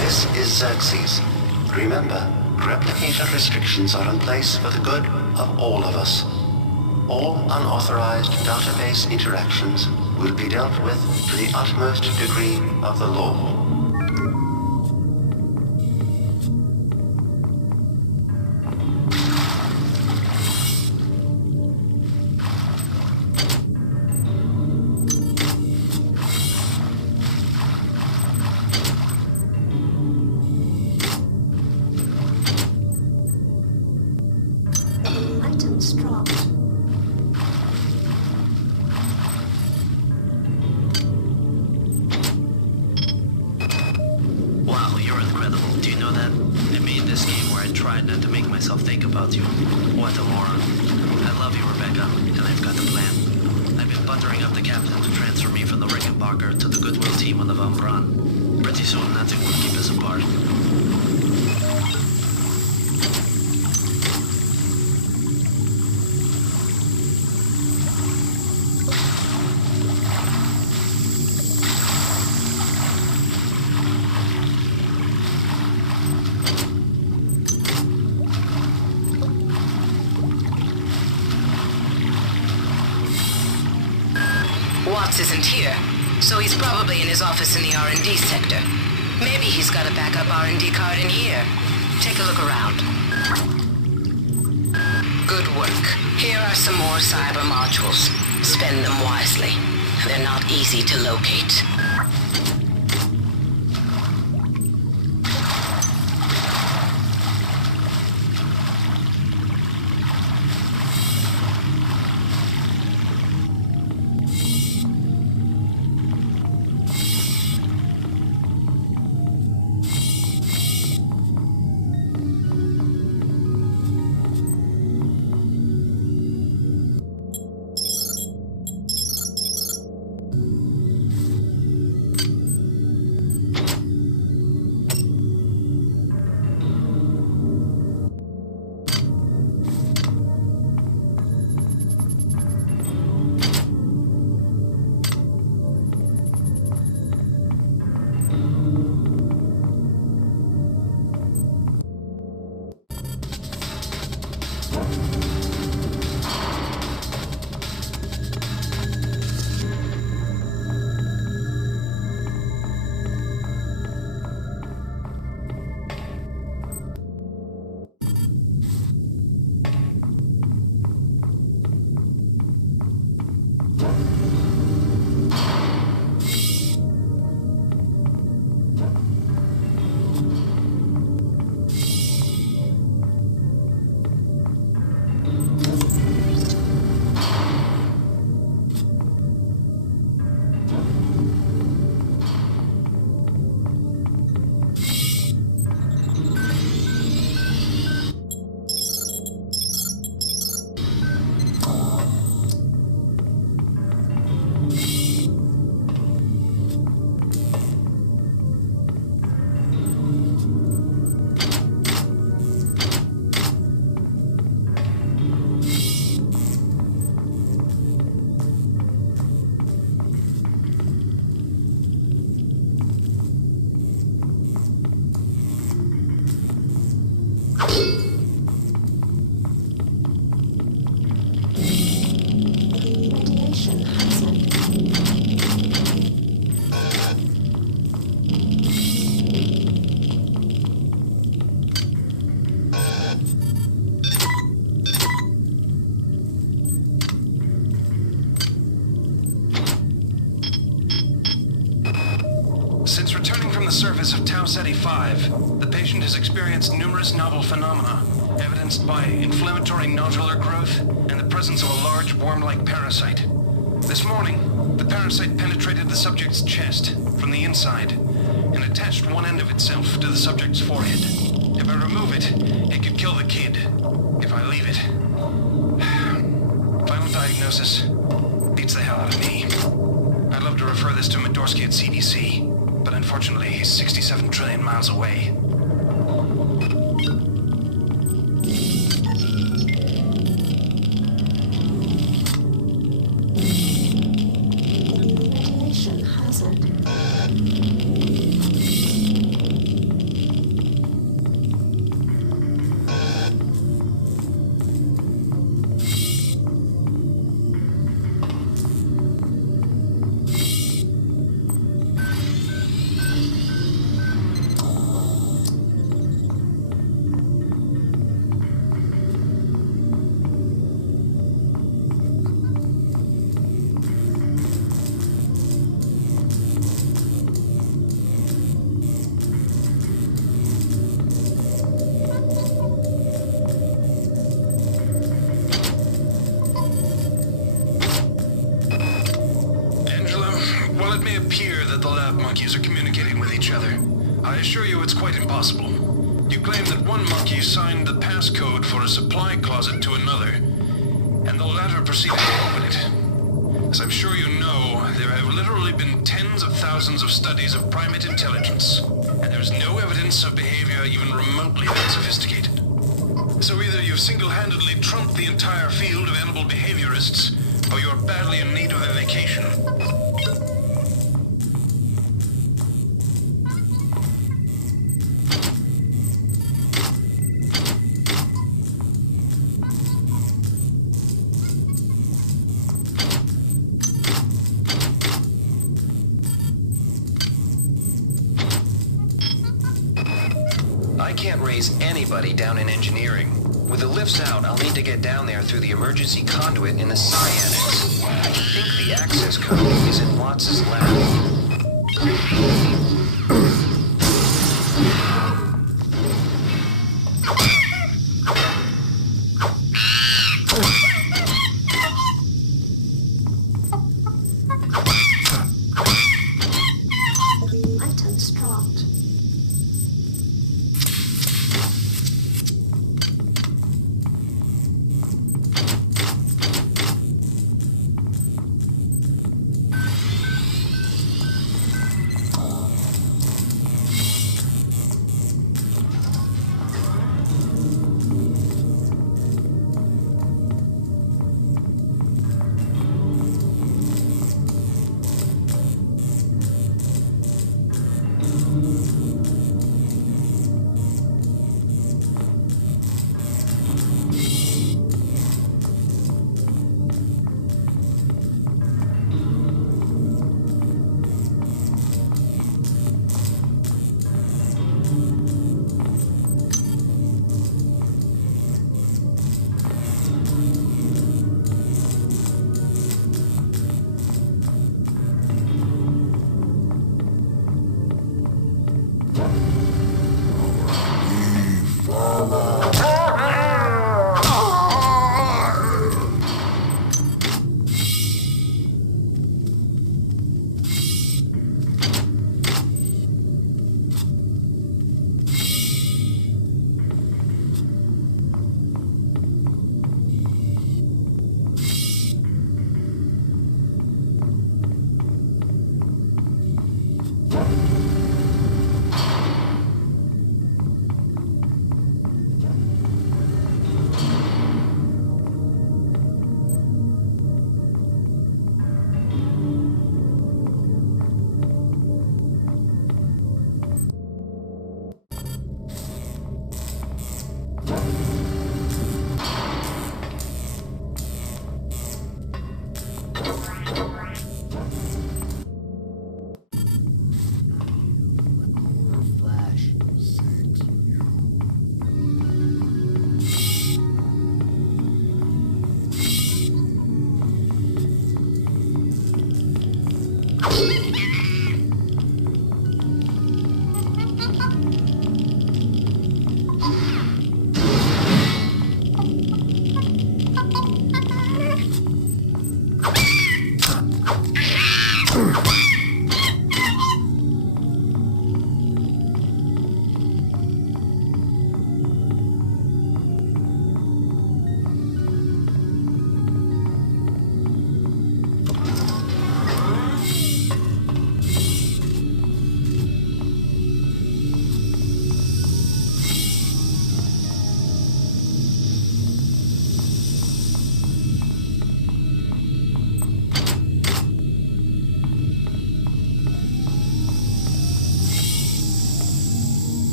This is Xerxes. Remember, replicator restrictions are in place for the good of all of us. All unauthorized database interactions will be dealt with to the utmost degree of the law. Items dropped. Wow, you're incredible. Do you know that? I made this game where I tried not to make myself think about you. What a moron. I love you, Rebecca, and I've got a plan. I've been buttering up the captain to transfer me from the Rickenbacker to the Goodwill team on the Von Braun. Pretty soon, nothing will keep us apart. Watts isn't here, so he's probably in his office in the R&D sector. Maybe he's got a backup R&D card in here. Take a look around. Good work. Here are some more cyber modules. Spend them wisely. They're not easy to locate. Since returning from the surface of Tau Ceti 5, the patient has experienced numerous novel phenomena, evidenced by inflammatory nodular growth and the presence of a large worm-like parasite. This morning, the parasite penetrated the subject's chest from the inside and attached one end of itself to the subject's forehead. If I remove it, it could kill the kid. If I leave it... Final diagnosis beats the hell out of me. I'd love to refer this to Medorsky at CDC, but unfortunately he's 67 trillion miles away. it may appear that the lab monkeys are communicating with each other, I assure you it's quite impossible. You claim that one monkey signed the passcode for a supply closet to another, and the latter proceeded to open it. As I'm sure you know, there have literally been tens of thousands of studies of primate intelligence, and there's no evidence of behavior even remotely that sophisticated. So either you've single-handedly trumped the entire field of animal behaviorists, or you're badly in need of a vacation. I can't raise anybody down in engineering. With the lifts out, I'll need to get down there through the emergency conduit in the Psi Annex. I think the access code is in Watts' lab. Items dropped.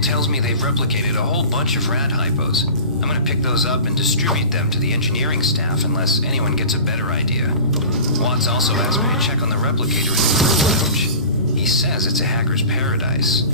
Medical tells me they've replicated a whole bunch of rad hypos. I'm gonna pick those up and distribute them to the engineering staff unless anyone gets a better idea. Watts also asked me to check on the replicator in the crew lounge. He says it's a hacker's paradise.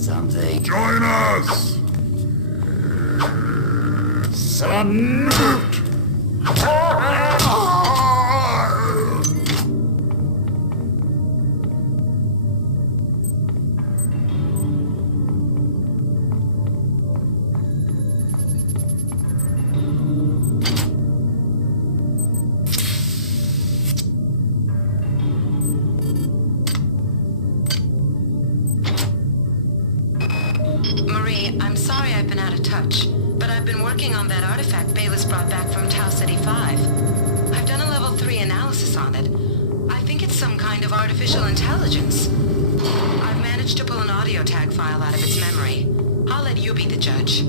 Something. Join us! Salute! I'm sorry I've been out of touch, but I've been working on that artifact Bayless brought back from Tau City 5. I've done a level 3 analysis on it. I think it's some kind of artificial intelligence. I've managed to pull an audio tag file out of its memory. I'll let you be the judge.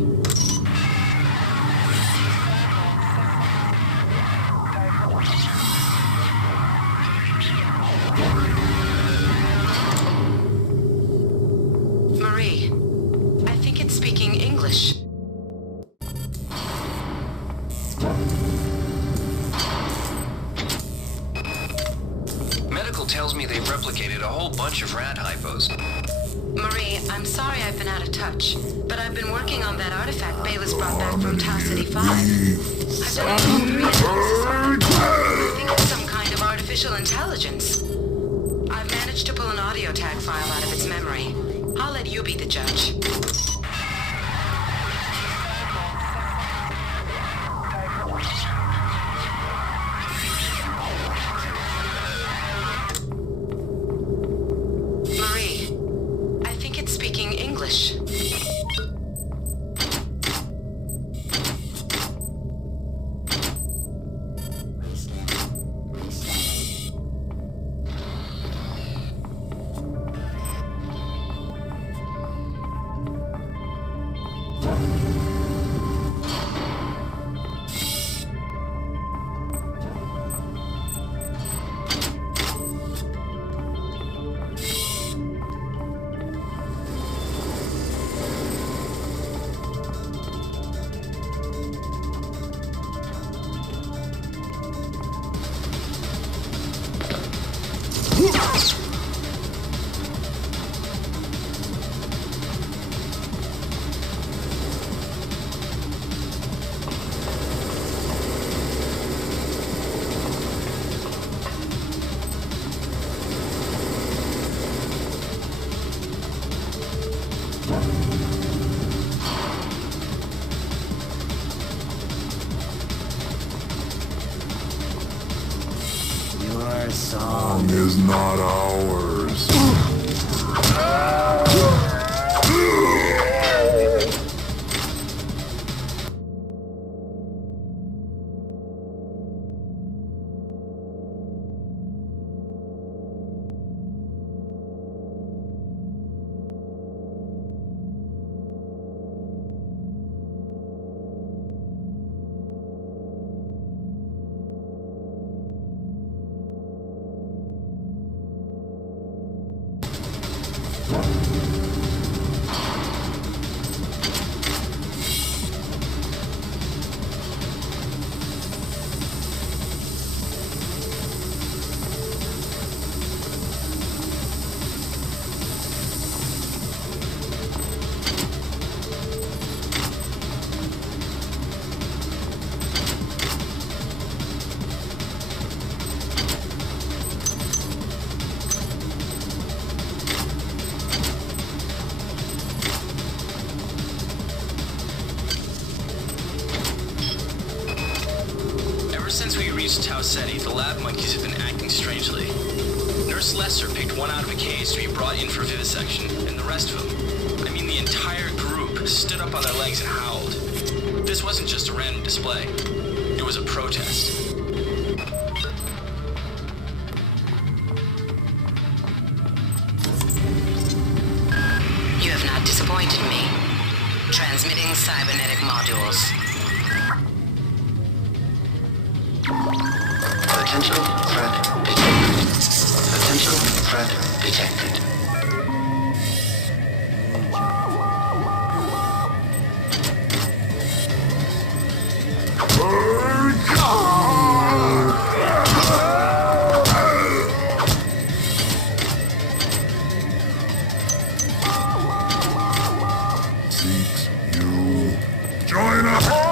Marie, I think it's speaking English. Medical tells me they've replicated a whole bunch of rad hypos. Marie, I'm sorry I've been out of touch, but I've been working on that artifact Bayless brought back from Tau City 5. I've done level 3 analysis on it. I think it's some kind of artificial intelligence. I've managed to pull an audio tag file out of its memory. I'll let you be the judge. Marie, I think it's speaking English. Your song is not ours. Since we reached Tau Ceti, the lab monkeys have been acting strangely. Nurse Lesser picked one out of a cage to be brought in for vivisection, and the rest of them, I mean the entire group, stood up on their legs and howled. This wasn't just a random display. It was a protest. You have not disappointed me. Transmitting cybernetic modules. Potential threat detected. Potential threat detected. Seeks you. Join us!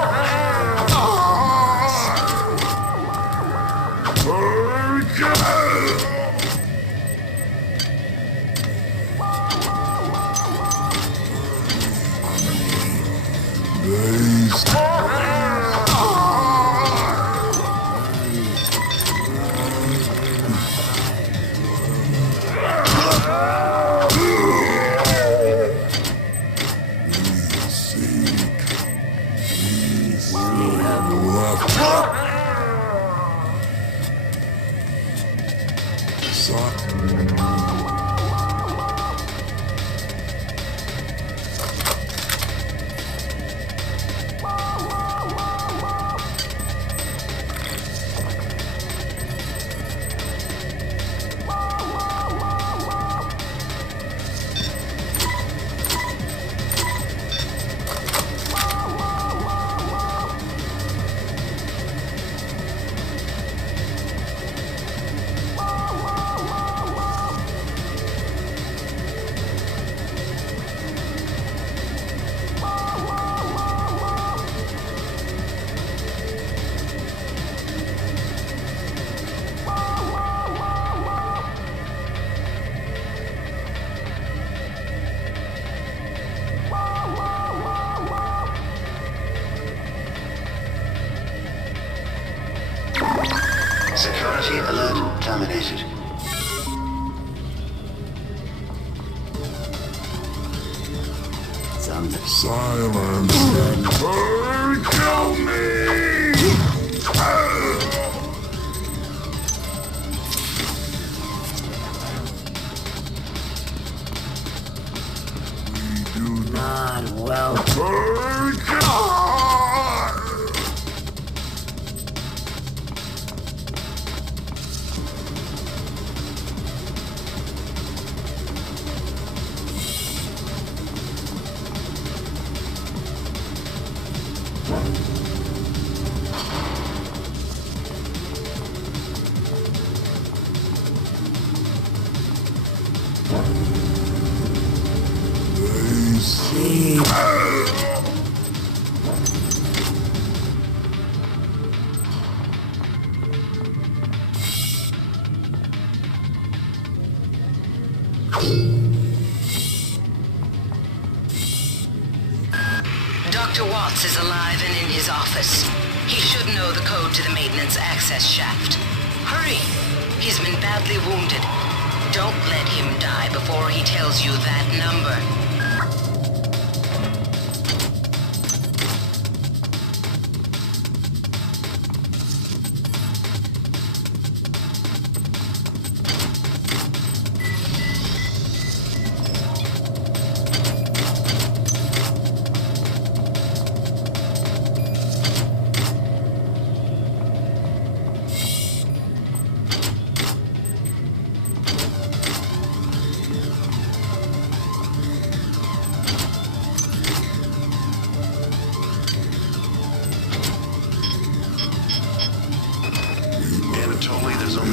terminated. Silence! Kill me! We do not welcome. They see. Dr. Watts is alive and in his office. He should know the code to the maintenance access shaft. Hurry! He's been badly wounded. Don't let him die before he tells you that number.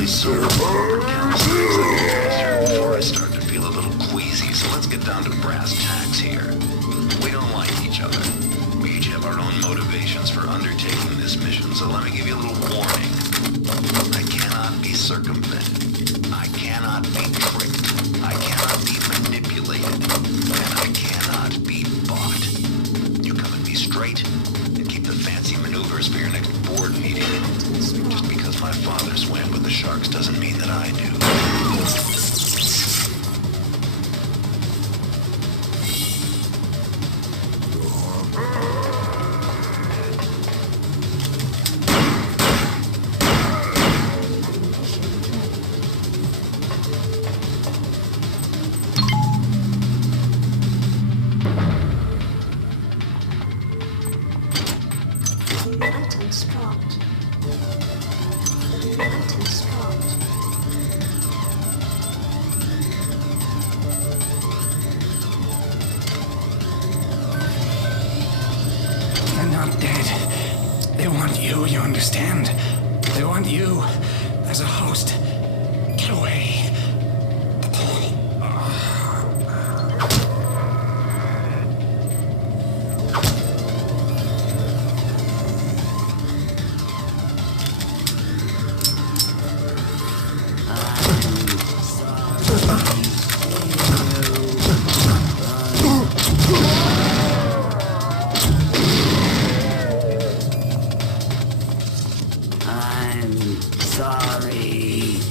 So before I start to feel a little queasy, so let's get down to brass tacks here. We don't like each other. We each have our own motivations for undertaking this mission, so let me give you a little warning. I cannot be circumvented. I cannot be tricked. I cannot be manipulated. And I cannot be bought. You come at me straight and keep the fancy maneuvers for your next board meeting. Just because my father swam with the sharks doesn't mean that I do. Items dropped. Items dropped. They're not dead. They want you understand? They want you as a host. Get away. I'm sorry.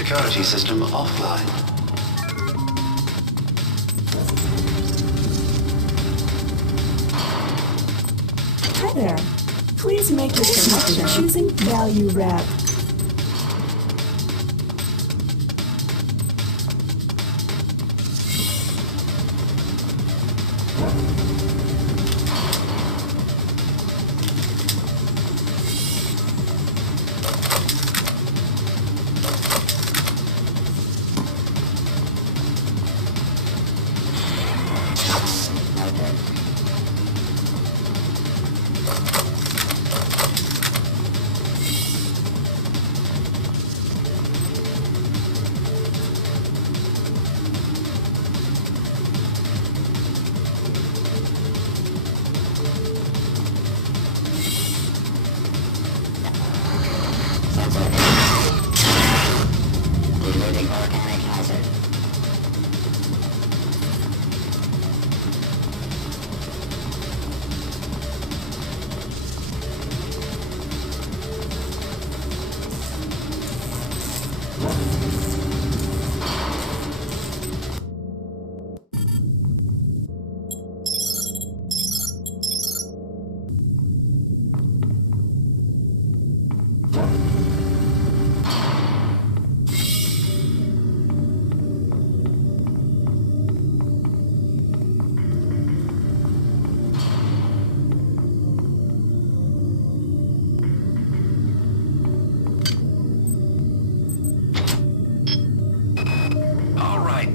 security system offline. Hi there. Please make your selection choosing value wrap. Removing organic hazard.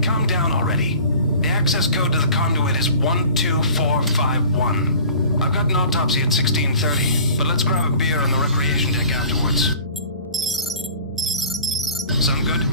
Calm down already. The access code to the conduit is 12451. I've got an autopsy at 16:30, but let's grab a beer on the recreation deck afterwards. Sound good?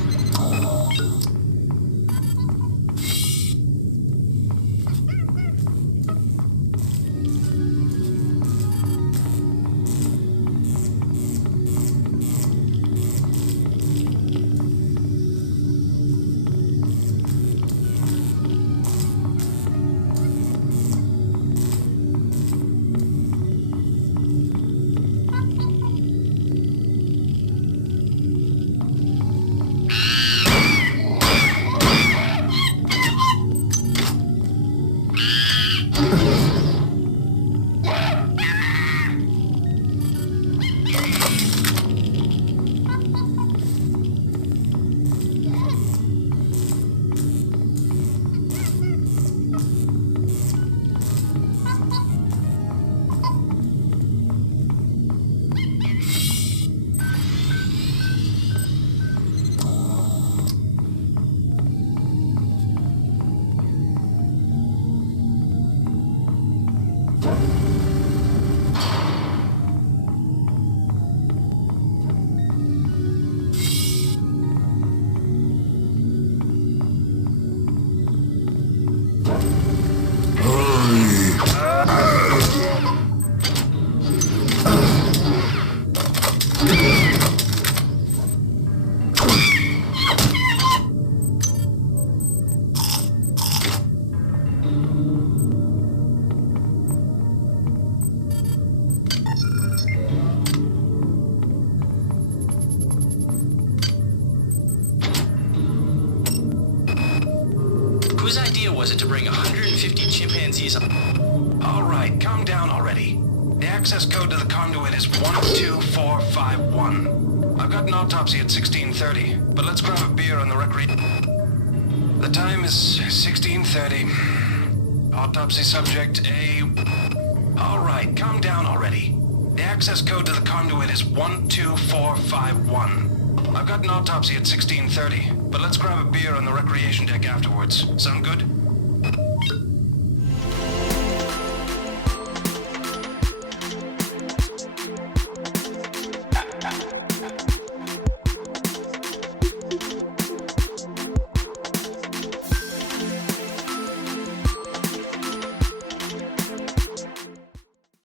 Whose idea was it to bring 150 chimpanzees up? All right, calm down already. The access code to the conduit is 12451. I've got an autopsy at 16:30, but let's grab a beer on the recreation. The time is 16:30. Autopsy subject A. All right, calm down already. The access code to the conduit is 12451. I've got an autopsy at 16:30, but let's grab a beer on the recreation deck afterwards. Sound good?